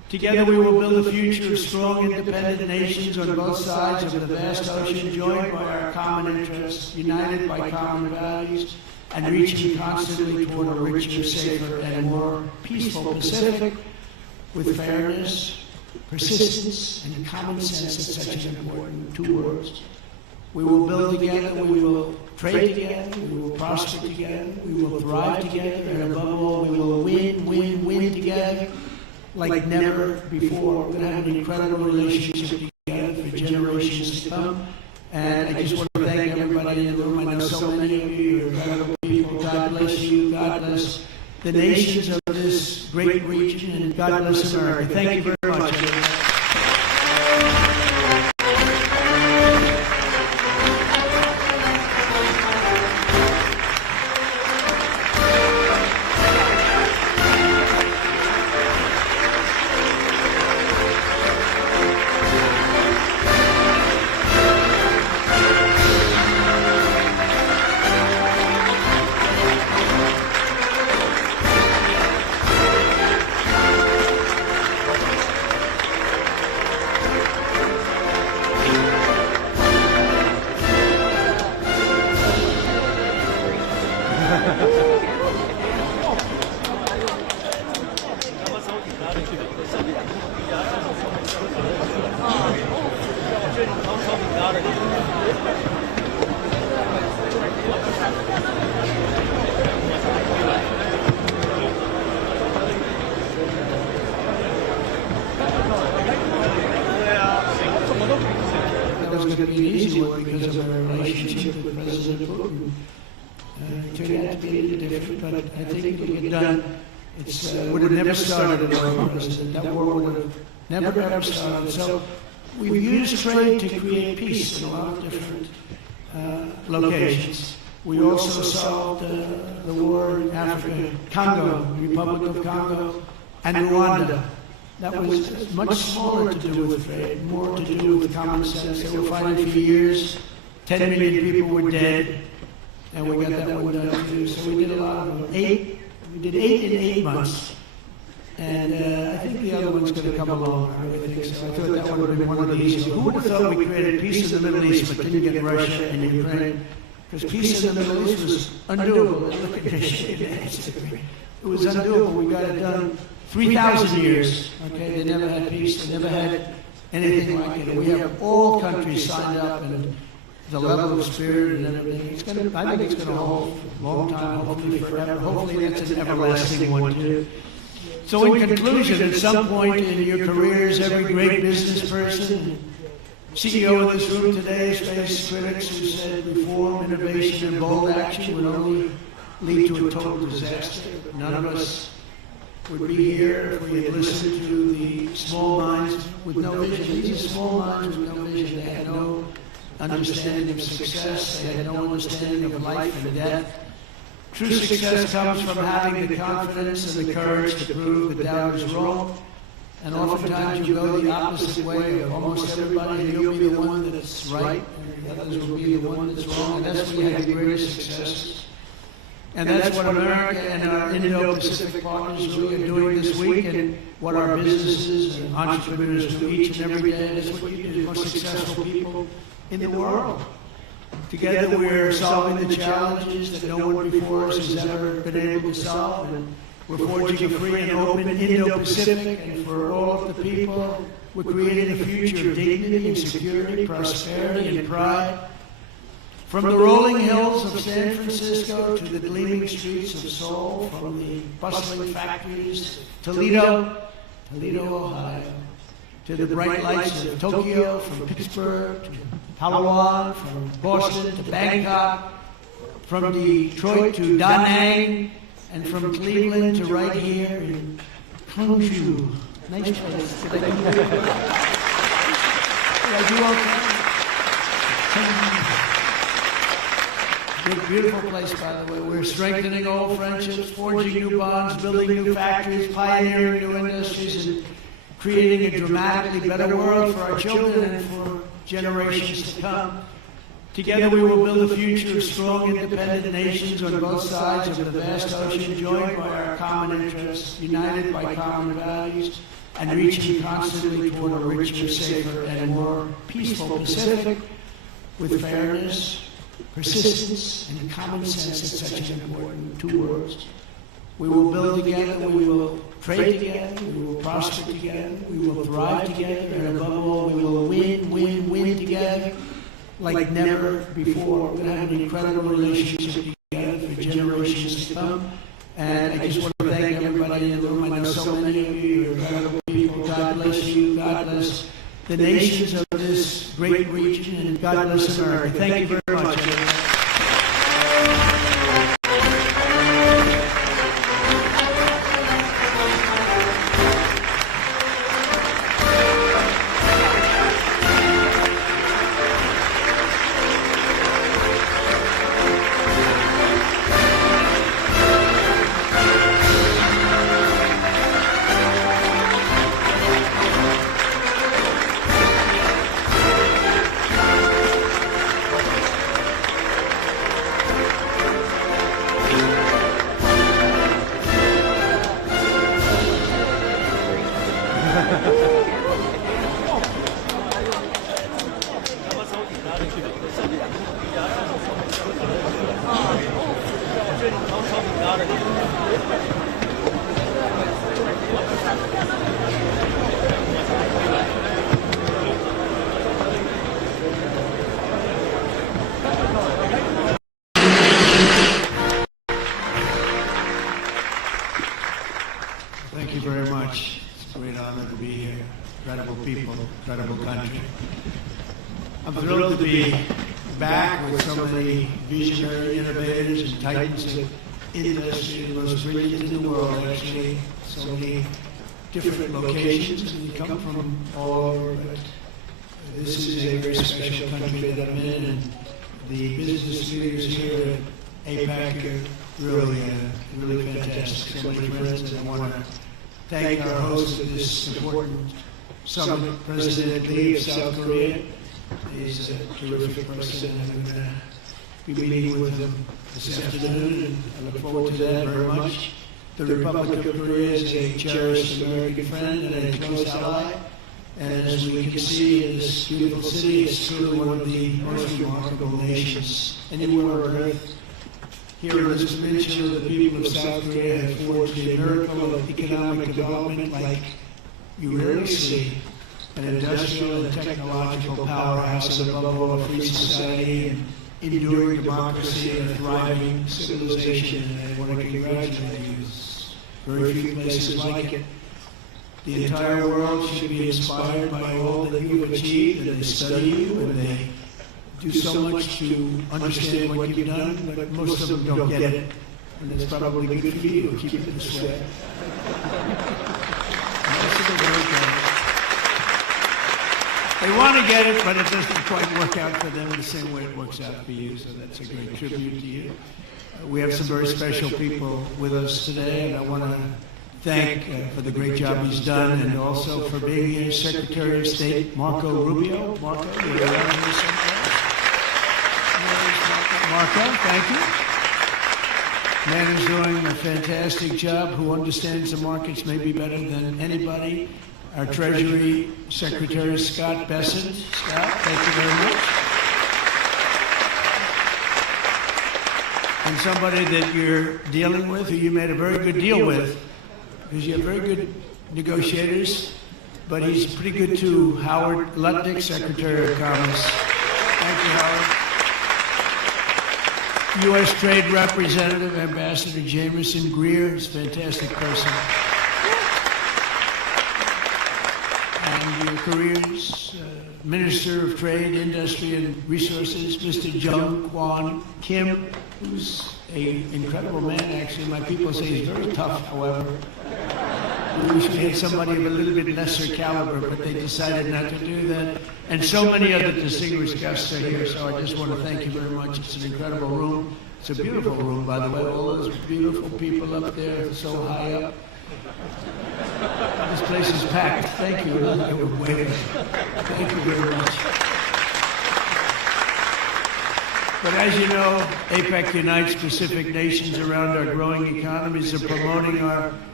Together we will build a future of strong, independent nations on both sides of the vast ocean, joined by our common interests, united by common values, and reaching constantly toward a richer, safer, and more peaceful Pacific with fairness, persistence, and common sense as such an important two words. We will build together, we will trade together, we will prosper together, we will thrive together, and above all, we will win together like never before. We're going to have an incredible relationship together for generations to come. And I just want to thank everybody in the room. I know so many of you are incredible people. God bless you. God bless the nations of this great region, and God bless America. Thank you very much. was going to be an easy one because of our relationship with President Putin. It turned out to be a little different, but I think it'll get done. It would have never started at all, President. That war would have never ever started. So we've used trade to create peace in a lot of different locations. We also solved the war in Africa, Congo, the Republic of Congo, and Rwanda. That was much smaller to do with trade, more to do with common sense. They were fighting for years. 10 million people were dead, and we got that one done too. So we did a lot of them. We did 8 in 8 months. And I think the other one's going to come along. I really think so. I thought that would have been one of the easier. Who would have thought we created peace in the Middle East but didn't get Russia and Ukraine? Because peace in the Middle East was undoable. Look at this. It was undoable. We got it done 3,000 years. Okay, they never had peace. They never had anything like it. And we have all countries signed up, and the level of spirit and everything. I think it's going to hold a long time, hopefully forever. Hopefully that's an everlasting one too. So in conclusion, at some point in your careers, every great business person, CEO in this room today has faced critics who said reform, innovation, and bold action would only lead to a total disaster. None of us would be here if we had listened to the small minds with no vision. These are small minds with no vision. They had no understanding of success. They had no understanding of life and death. True success comes from having the confidence and the courage to prove the doubters wrong. And oftentimes you go the opposite way of almost everybody, and you'll be the one that's right, and the others will be the one that's wrong. And that's when you have the greatest successes. And that's what America and our Indo-Pacific partners really are doing this week, and what our businesses and entrepreneurs do each and every day. That's what you do, the most successful people in the world. Together we're solving the challenges that no one before us has ever been able to solve, and we're forging a free and open Indo-Pacific, and for all of the people, we're creating a future of dignity and security, prosperity and pride. From the rolling hills of San Francisco to the gleaming streets of Seoul, from the bustling factories of Toledo, Ohio, to the bright lights of Tokyo, from Pittsburgh to Palawan, from Boston to Bangkok, from Detroit to Da Nang, and from Cleveland to right here in Gyeongju. Nice place. Did I do okay? Beautiful place, by the way. We're strengthening old friendships, forging new bonds, building new factories, pioneering new industries, and creating a dramatically better world for our children and for generations to come. Together we will build a future of strong, independent nations on both sides of the vast ocean, joined by our common interests, united by common values, and reaching constantly toward a richer, safer, and more peaceful Pacific with fairness, persistence, and common sense is such an important two words. We will build together, we will trade together, we will prosper together, we will thrive together, and above all, we will win together like never before. We're going to have an incredible relationship together for generations to come. And I just want to thank everybody in the room. I know so many of you are incredible people. God bless you. God bless the nations of this great region, and God bless America. Thank you very much. Thank you very much. It's a great honor to be here. Incredible people, incredible country. I'm thrilled to be back with so many visionary innovators and titans of industry, the most brilliant in the world, actually. So many different locations, and we come from all over, but this is a very special country that I'm in, and the business leaders here at APEC are really fantastic. So many friends, and I want to thank our host of this important summit, President Lee of South Korea. He's a terrific person, and I'm going to be meeting with him this afternoon, and I look forward to that very much. The Republic of Korea is a cherished American friend and a close ally, and as we can see in this beautiful city, it's truly one of the most remarkable nations anywhere on earth. Here in this peninsula, the people of South Korea have forged a miracle of economic development like you rarely see. An industrial and technological powerhouse, and above all, a free society, and enduring democracy, and a thriving civilization. And I want to congratulate you. There's very few places like it. The entire world should be inspired by all that you have achieved, and they study you, and they do so much to understand what you've done, but most of them don't get it. And it's probably good for you to keep it this way. They want to get it, but it doesn't quite work out for them the same way it works out for you, so that's a great tribute to you. We have some very special people with us today, and I want to thank for the great job he's done, and also for being here, Secretary of State Marco Rubio. Marco, you're around here someplace. Marco, thank you. Man who's doing a fantastic job, who understands the markets maybe better than anybody. Our Treasury Secretary, Scott Bessent. Scott, thank you very much. And somebody that you're dealing with, who you made a very good deal with, because you have very good negotiators, but he's pretty good too. Howard Lutnick, Secretary of Commerce. Thank you, Howard. U.S. Trade Representative, Ambassador Jameson Greer, is a fantastic person. And your careers, Minister of Trade, Industry, and Resources, Mr. Jung Kwon Kim, who's an incredible man, actually. My people say he's very tough, however. We wish we had somebody of a little bit lesser caliber, but they decided not to do that. And so many other distinguished guests are here, so I just want to thank you very much. It's an incredible room. It's a beautiful room, by the way. All those beautiful people up there, so high up. This place is packed. Thank you. Thank you very much. But as you know, APEC unites Pacific nations around our growing economies and promoting our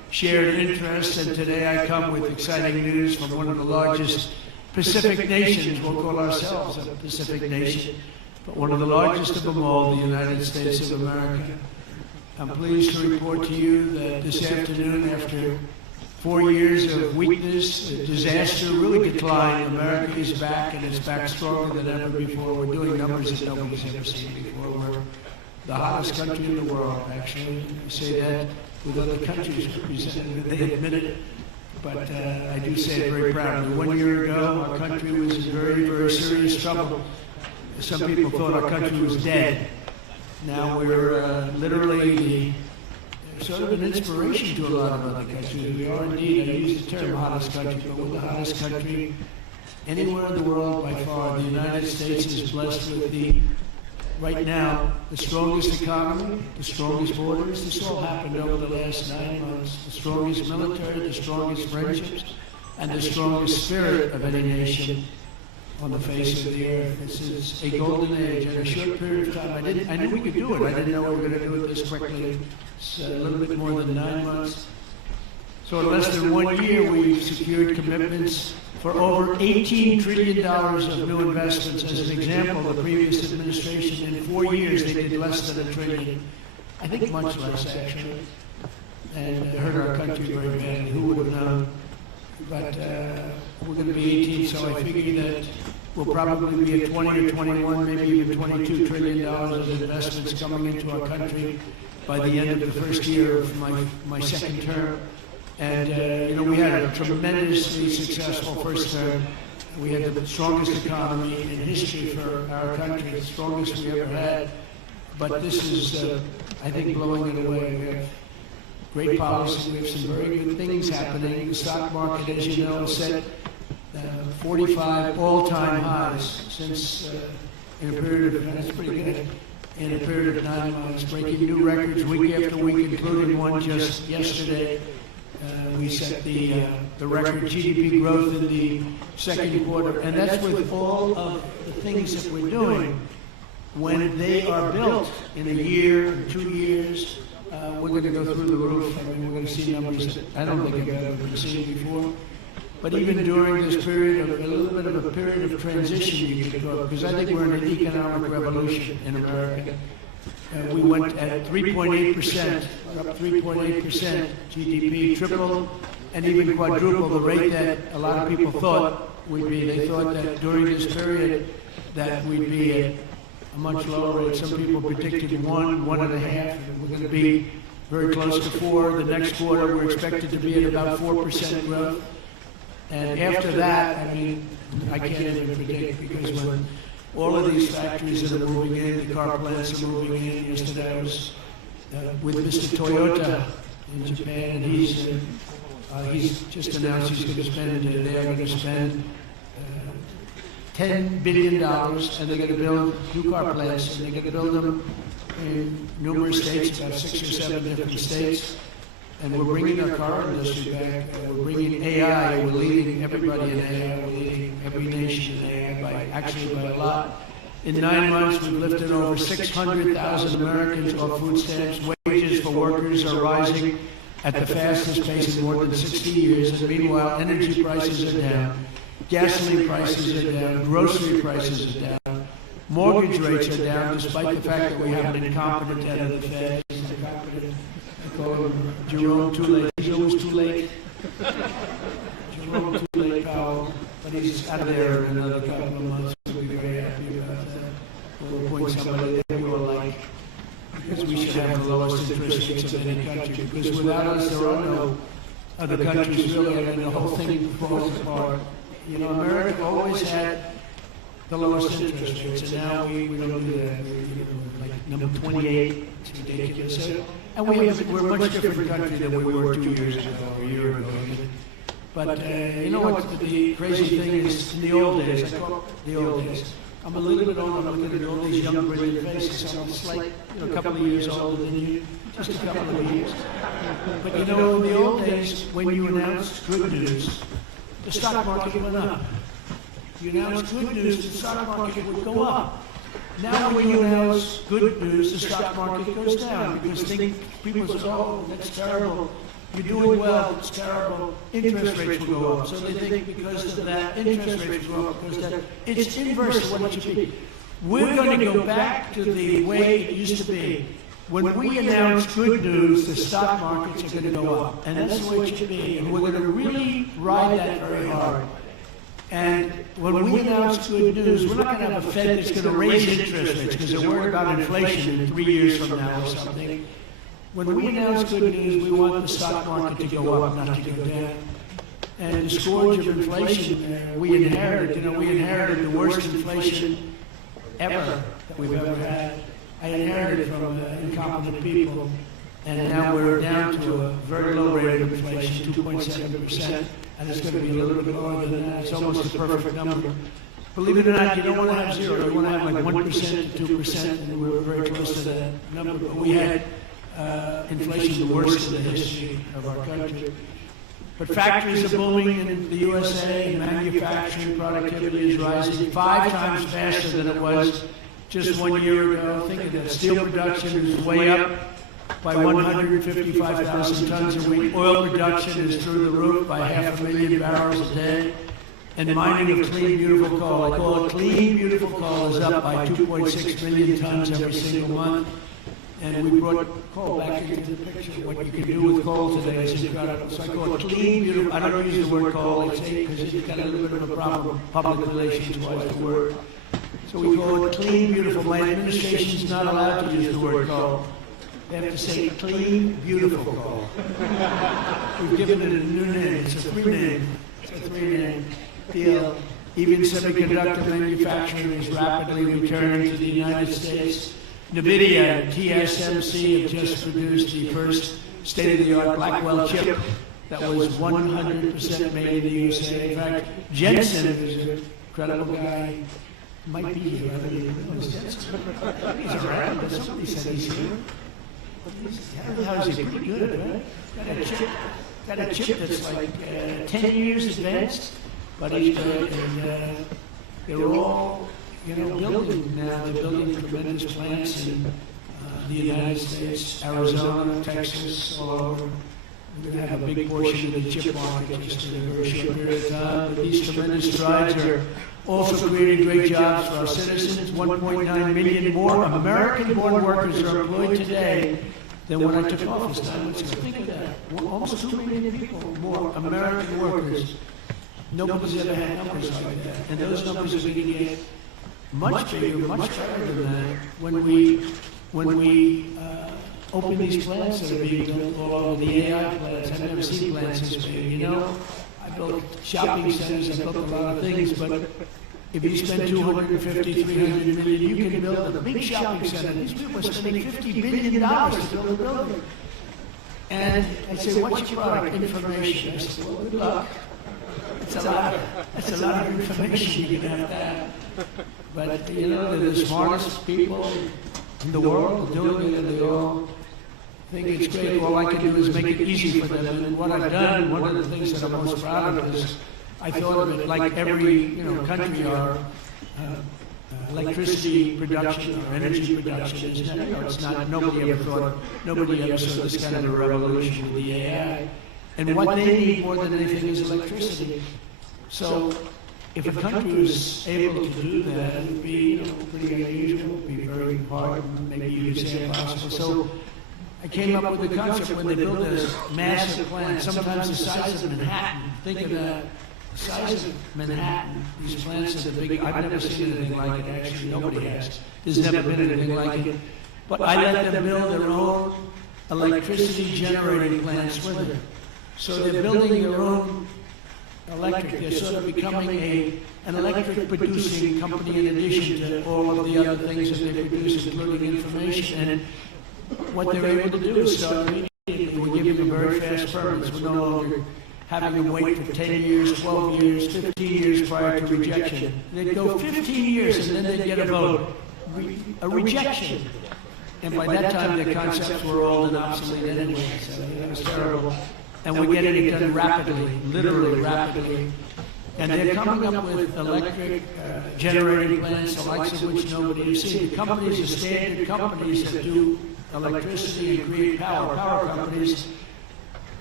shared interests, and today I come with exciting news from one of the largest Pacific nations. We'll call ourselves a Pacific nation, but one of the largest of them all, the United States of America. I'm pleased to report to you that this afternoon, after 4 years of weakness, disaster, really decline, America is back, and it's back stronger than ever before. We're doing numbers that nobody's ever seen before. We're the hottest country in the world, actually. I say that with other countries represented, they admit it, but I do say it very proudly. 1 year ago, our country was in very, very serious trouble. Some people thought our country was dead. Now we're literally sort of an inspiration to a lot of other countries. We are indeed, I use the term hottest country, but we're the hottest country anywhere in the world by far. The United States is blessed with right now, the strongest economy, the strongest borders. This all happened over the last 9 months. The strongest military, the strongest friendships, and the strongest spirit of any nation on the face of the earth. This is a golden age. In a short period of time, I knew we could do it. I didn't know we were going to do it this quickly. It's a little bit more than 9 months. So in less than 1 year, we've secured commitments for over $18 trillion of new investments. As an example, the previous administration, in 4 years, they did less than $1 trillion. I think much less, actually. And it hurt our country very badly. Who would have known? But we're going to be 18, so I figure that we'll probably be at 20 or 21, maybe even $22 trillion of investments coming into our country by the end of the first year of my second term. And, we had a tremendously successful first term. We had the strongest economy in history for our country, the strongest we ever had. But this is, I think, blowing it away. We have great policy. We have some very good things happening. The stock market, as you know, has set 45 all-time highs since in a period of, that's pretty good, in a period of 9 months, breaking new records week after week, including one just yesterday. We set the record GDP growth in the second quarter, and that's with all of the things that we're doing. When they are built in a year, 2 years, we're going to go through the roof. I mean, we're going to see numbers that I don't think I've ever seen before. But even during this period of a little bit of a period of transition, you could go, because I think we're in an economic revolution in America. We went at 3.8%, up 3.8% GDP, triple and even quadruple the rate that a lot of people thought we'd be. They thought that during this period that we'd be at a much lower rate. Some people predicted 1, 1.5, and we're going to be very close to 4. The next quarter, we're expected to be at about 4% growth. And after that, I mean, I can't even predict, because when all of these factories that are moving in, the car plants are moving in. Yesterday I was with Mr. Toyota in Japan, and he's just announced he's going to spend, they are going to spend $10 billion, and they're going to build new car plants, and they're going to build them in numerous states, about 6 or 7 different states. And we're bringing our car industry back. We're bringing AI. We're leading everybody in AI. We're leading every nation in AI by a lot. In 9 months, we've lifted over 600,000 Americans off food stamps. Wages for workers are rising at the fastest pace in more than 60 years. And meanwhile, energy prices are down. Gasoline prices are down. Grocery prices are down. Mortgage rates are down, despite the fact that we have an incompetent head of the Fed. Jerome too late. He's always too late. Jerome too late, Powell. But he's out of there in another couple of months. We'll be very happy about that. We'll appoint somebody that we will like. Because we should have the lowest interest rates of any country. Because without us, there are no other countries really. I mean, the whole thing falls apart. You know, America always had the lowest interest rates, and now we don't do that. We're like number 28. It's ridiculous. And we're a much different country than we were 2 years ago or a year ago. But you know what the crazy thing is? In the old days, I call it the old days. I'm a little bit older. I'm looking at all these young, brilliant faces. I'm just like, a couple of years older than you, just a couple of years. But in the old days, when you announced good news, the stock market went up. You announced good news, the stock market would go up. Now when you announce good news, the stock market goes down, because people say, oh, that's terrible. you're doing well, it's terrible, interest rates will go up. So they think because of that, interest rates will go up, because that, it's inverse of what it should be. We're going to go back to the way it used to be. When we announce good news, the stock markets are going to go up. And that's the way it should be. And we're going to really ride that very hard. And when we announce good news, we're not going to have a Fed that's going to raise interest rates because they're worried about inflation in 3 years from now or something. When we announce good news, we want the stock market to go up, not to go down. And the scourge of inflation we inherited, we inherited the worst inflation ever that we've ever had. I inherited from incompetent people, and now we're down to a very low rate of inflation, 2.7%, and it's going to be a little bit lower than that. It's almost a perfect number. Believe it or not, you don't want to have zero. You want to have like 1% to 2%, and we're very close to that number. But we had inflation the worst in the history of our country. But factories are booming in the USA, and manufacturing productivity is rising 5 times faster than it was just 1 year ago. Think of that. Steel production is way up by 155,000 tons a week. Oil production is through the roof by 500,000 barrels a day. And mining of clean, beautiful coal, I call it clean, beautiful coal, is up by 2.6 million tons every single month. And we brought coal back into the picture. What you can do with coal today is incredible. So I call it clean, beautiful. I don't use the word coal, because it's got a little bit of a problem, public relations-wise, the word. So we call it clean, beautiful. My administration is not allowed to use the word coal. They have to say clean, beautiful coal. We've given it a new name. It's a three-name deal. Even semiconductor manufacturing is rapidly returning to the United States. NVIDIA and TSMC have just produced the first state-of-the-art Blackwell chip that was 100% made in the USA. In fact, Jensen, who's an incredible guy, might be here. I don't even know. He's around, but somebody said he's here. How is he? Pretty good, right? Got a chip that's like 10 years advanced, but he's good. And they're all, building now. They're building tremendous plants in the United States, Arizona, Texas, all over. We're going to have a big portion of the chip market just in a very short period of time. But these tremendous strides are also creating great jobs for our citizens. 1.9 million more American-born workers are employed today than when I took office 9 months ago. Think of that. Almost 2 million people more American workers. Nobody's ever had numbers like that. And those numbers are going to get much bigger, much better than that when we open these plants that are being built all over, the AI plants. I've never seen plants this big. I built shopping centers, I built a lot of things, but if you spend 250, 300 million, you can build a big shopping center. These people are spending $50 billion to build a building. And I say, what's your product? Information. I said, well, good luck. That's a lot of information you can have. But, they're the smartest people in the world doing it, and they all think it's great. All I can do is make it easy for them. And what I've done, one of the things that I'm most proud of is I thought of it like every country, our electricity production or energy production is it's not. Nobody ever saw this kind of a revolution with the AI. And what they need more than anything is electricity. So if a country was able to do that, it would be pretty unusual, it would be very hard, maybe you could say impossible. So I came up with the concept when they build this massive plant, sometimes the size of Manhattan. Think of that, the size of Manhattan. These plants are big. I've never seen anything like it, actually. Nobody has. There's never been anything like it. But I let them build their own electricity generating plants with it. So they're building their own electric. They're sort of becoming an electric producing company in addition to all of the other things that they produce, including information. And what they're able to do is start immediately. We're giving them very fast permits. We're no longer having them wait for 10 years, 12 years, 15 years prior to rejection. They'd go 15 years and then they'd get a vote, a rejection. And by that time, their concepts were old and obsolete anyway, so that was terrible. And we're getting it done rapidly, literally rapidly. And they're coming up with electric generating plants, the likes of which nobody has seen. The companies are standard companies that do electricity and create power companies.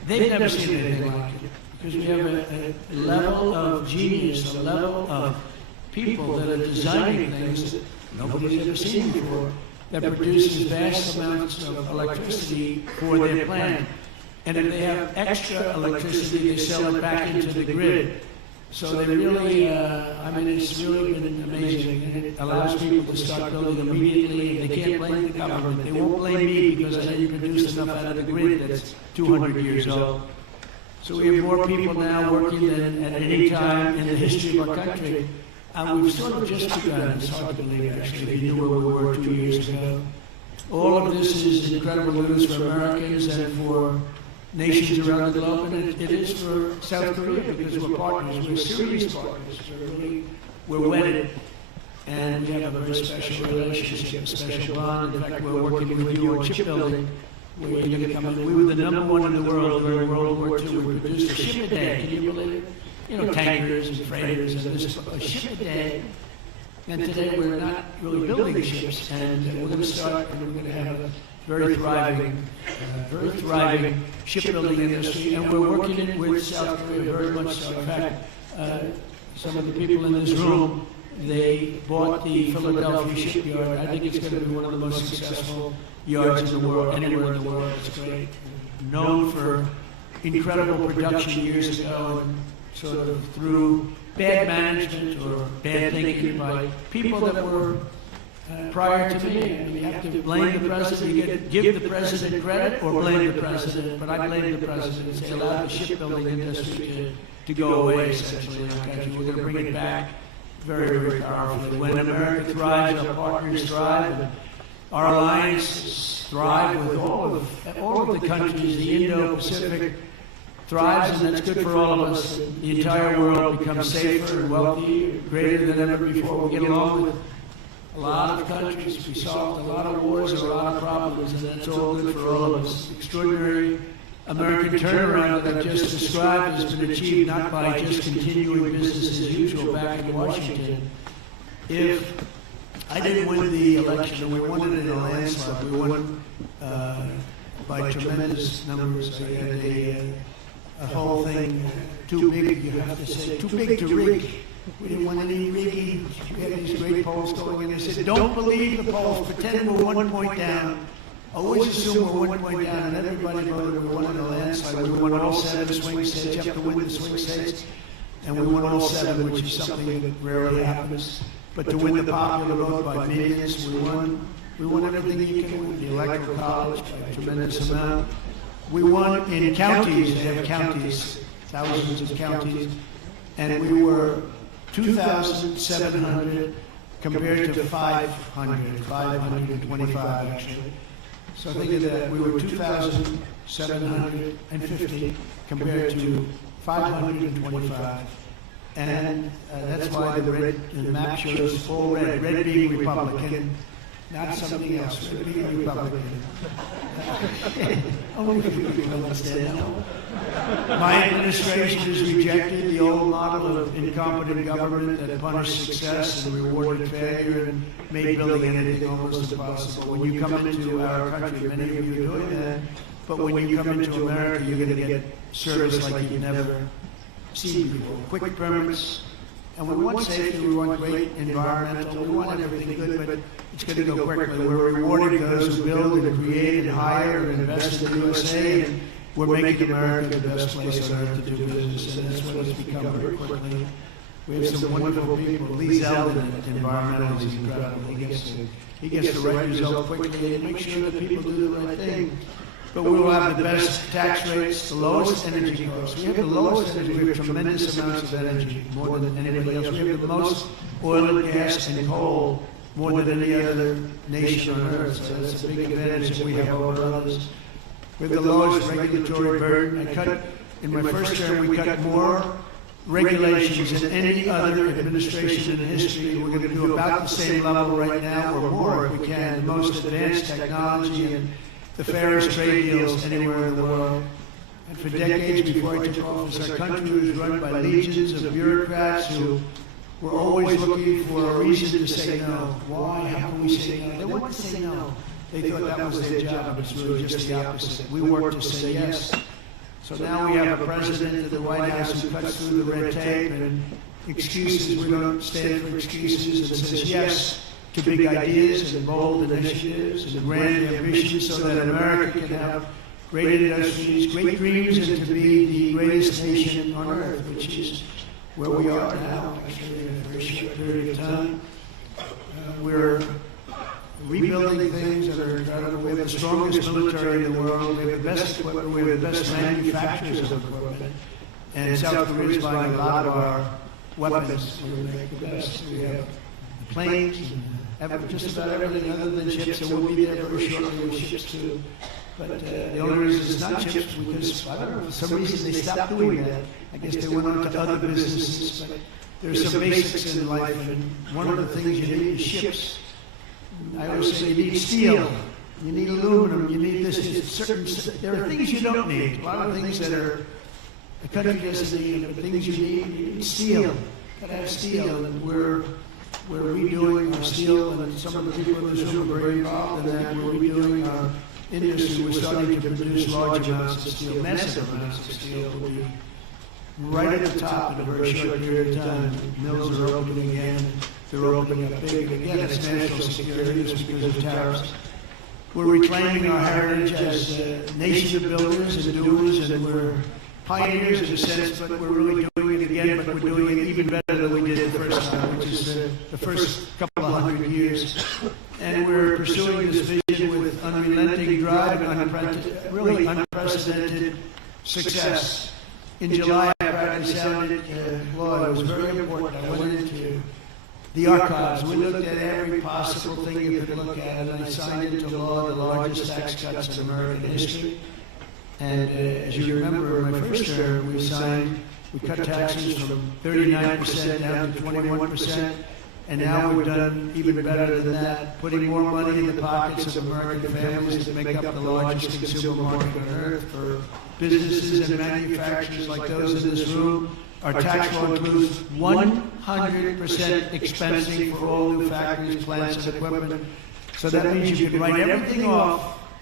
they've never seen anything like it. Because we have a level of genius, a level of people that are designing things that nobody's ever seen before, that produces vast amounts of electricity for their plant. And if they have extra electricity, they sell it back into the grid. So they really, it's really been amazing. And it allows people to start building immediately. And they can't blame the government. They won't blame me because I didn't produce enough out of the grid that's 200 years old. So we have more people now working than at any time in the history of our country. And we've sort of just begun. It's hard to believe, actually, if you knew where we were 2 years ago. All of this is incredible news for Americans and for nations around the globe, and it is for South Korea because we're partners. We're serious partners. We're wedded, and we have a very special relationship, a special bond. In fact, we're working with you on shipbuilding. Where you're going to come in. We were the #1 in the world during World War II. We produced a ship a day. Can you believe it? You know, tankers and freighters and this, a ship a day. And today we're not really building ships, and we're going to start, and we're going to have a very thriving shipbuilding industry, and we're working with South Korea very much so. In fact, some of the people in this room, they bought the Philadelphia shipyard. I think it's going to be one of the most successful yards in the world, anywhere in the world. It's great. Known for incredible production years ago, and sort of through bad management or bad thinking by people that were prior to me. And we have to blame the president. You give the president credit or blame the president. But I blame the president. They allowed the shipbuilding industry to go away, essentially, in our country. We're going to bring it back very, very powerfully. When America thrives, our partners thrive, and our alliances thrive with all of the countries. The Indo-Pacific thrives, and that's good for all of us. The entire world becomes safer and wealthy, greater than ever before. We get along with a lot of countries. We solved a lot of wars and a lot of problems, and that's all good for all of us. Extraordinary American turnaround that I've just described has been achieved not by just continuing business as usual back in Washington. If I didn't win the election, and we won it in a landslide, we won by tremendous numbers. I had a whole thing too big, you have to say, too big to rig. We didn't want any rigging. We had these great polls going in. They said, don't believe the polls, pretend we're 1 point down. Always assume we're 1 point down, and everybody voted we won in a landslide. We won all 7 swing states. You have to win the swing states. And we won all 7, which is something that rarely happens. But to win the popular vote by millions, we won everything you can win. The Electoral College by a tremendous amount. We won in counties. They have counties, thousands of counties. And we were 2,700 compared to 525 actually. So think of that, we were 2,750 compared to 525. And that's why the map shows all red, red being Republican, not something else, red being Republican. Only few people understand that. My administration has rejected the old model of incompetent government that punished success and rewarded failure and made building anything almost impossible. When you come into our country, many of you are doing that, but when you come into America, you're going to get service like you've never seen before. Quick permits, and we want safety, we want great environmental, we want everything good, but it's going to go quickly. We're rewarding those who build and create and hire and invest in the USA, and we're making America the best place on earth to do business, and that's what it's become very quickly. We have some wonderful people. Lee Zeldin at Environmental is incredible. He gets the right result quickly and makes sure that people do the right thing. But we will have the best tax rates, the lowest energy costs. We have the lowest energy. We have tremendous amounts of energy, more than anybody else. We have the most oil and gas and coal, more than any other nation on earth. So that's a big advantage that we have over others. We have the lowest regulatory burden. In my first term, we cut more regulations than any other administration in history. We're going to do about the same level right now or more if we can. The most advanced technology and the fairest trade deals anywhere in the world. And for decades before I took office, our country was run by legions of bureaucrats who were always looking for a reason to say no. Why? How can we say no? They wanted to say no. They thought that was their job. It's really just the opposite. We work to say yes. So now we have a president of the White House who cuts through the red tape and excuses. We don't stand for excuses, and says yes to big ideas and bold initiatives and grand ambitions so that America can have great industries, great dreams, and to be the greatest nation on earth, which is where we are now, actually, in a very short period of time. We're rebuilding things that are incredible. We have the strongest military in the world. We have the best equipment. We have the best manufacturers of equipment. And South Korea is buying a lot of our weapons. We make the best. We have the planes, and have just about everything other than ships, and we'll be there very shortly with ships too. But the only reason it's not ships because, I don't know, for some reason they stopped doing that. I guess they went on to other businesses, but there's some basics in life, and one of the things you need is ships. I always say you need steel, you need aluminum, you need this. There are things you don't need. A lot of things that are the country doesn't need, and things you need steel. You gotta have steel, and we're redoing our steel, and some of the people in this room are very involved in that. We're redoing our industry. We're starting to produce large amounts of steel, massive amounts of steel. We'll be right at the top in a very short period of time. Mills are opening again. They're opening up big. And again, it's national security. It's because of tariffs. We're reclaiming our heritage as a nation of builders and doers, and we're pioneers in a sense, but we're really doing it again, but we're doing it even better than we did the first time, which is the first couple of 100 years. And we're pursuing this vision with unrelenting drive and really unprecedented success. In July, I practically sounded law. It was very important. I went into the archives. We looked at every possible thing you could look at, and I signed into law the largest tax cuts in American history. And as you remember, in my first term, we cut taxes from 39% down to 21%. And now we've done even better than that, putting more money in the pockets of American families that make up the largest consumer market on earth for businesses and manufacturers like those in this room. Our tax law includes 100% expensing for all new factories, plants, and equipment. So that means you can write everything off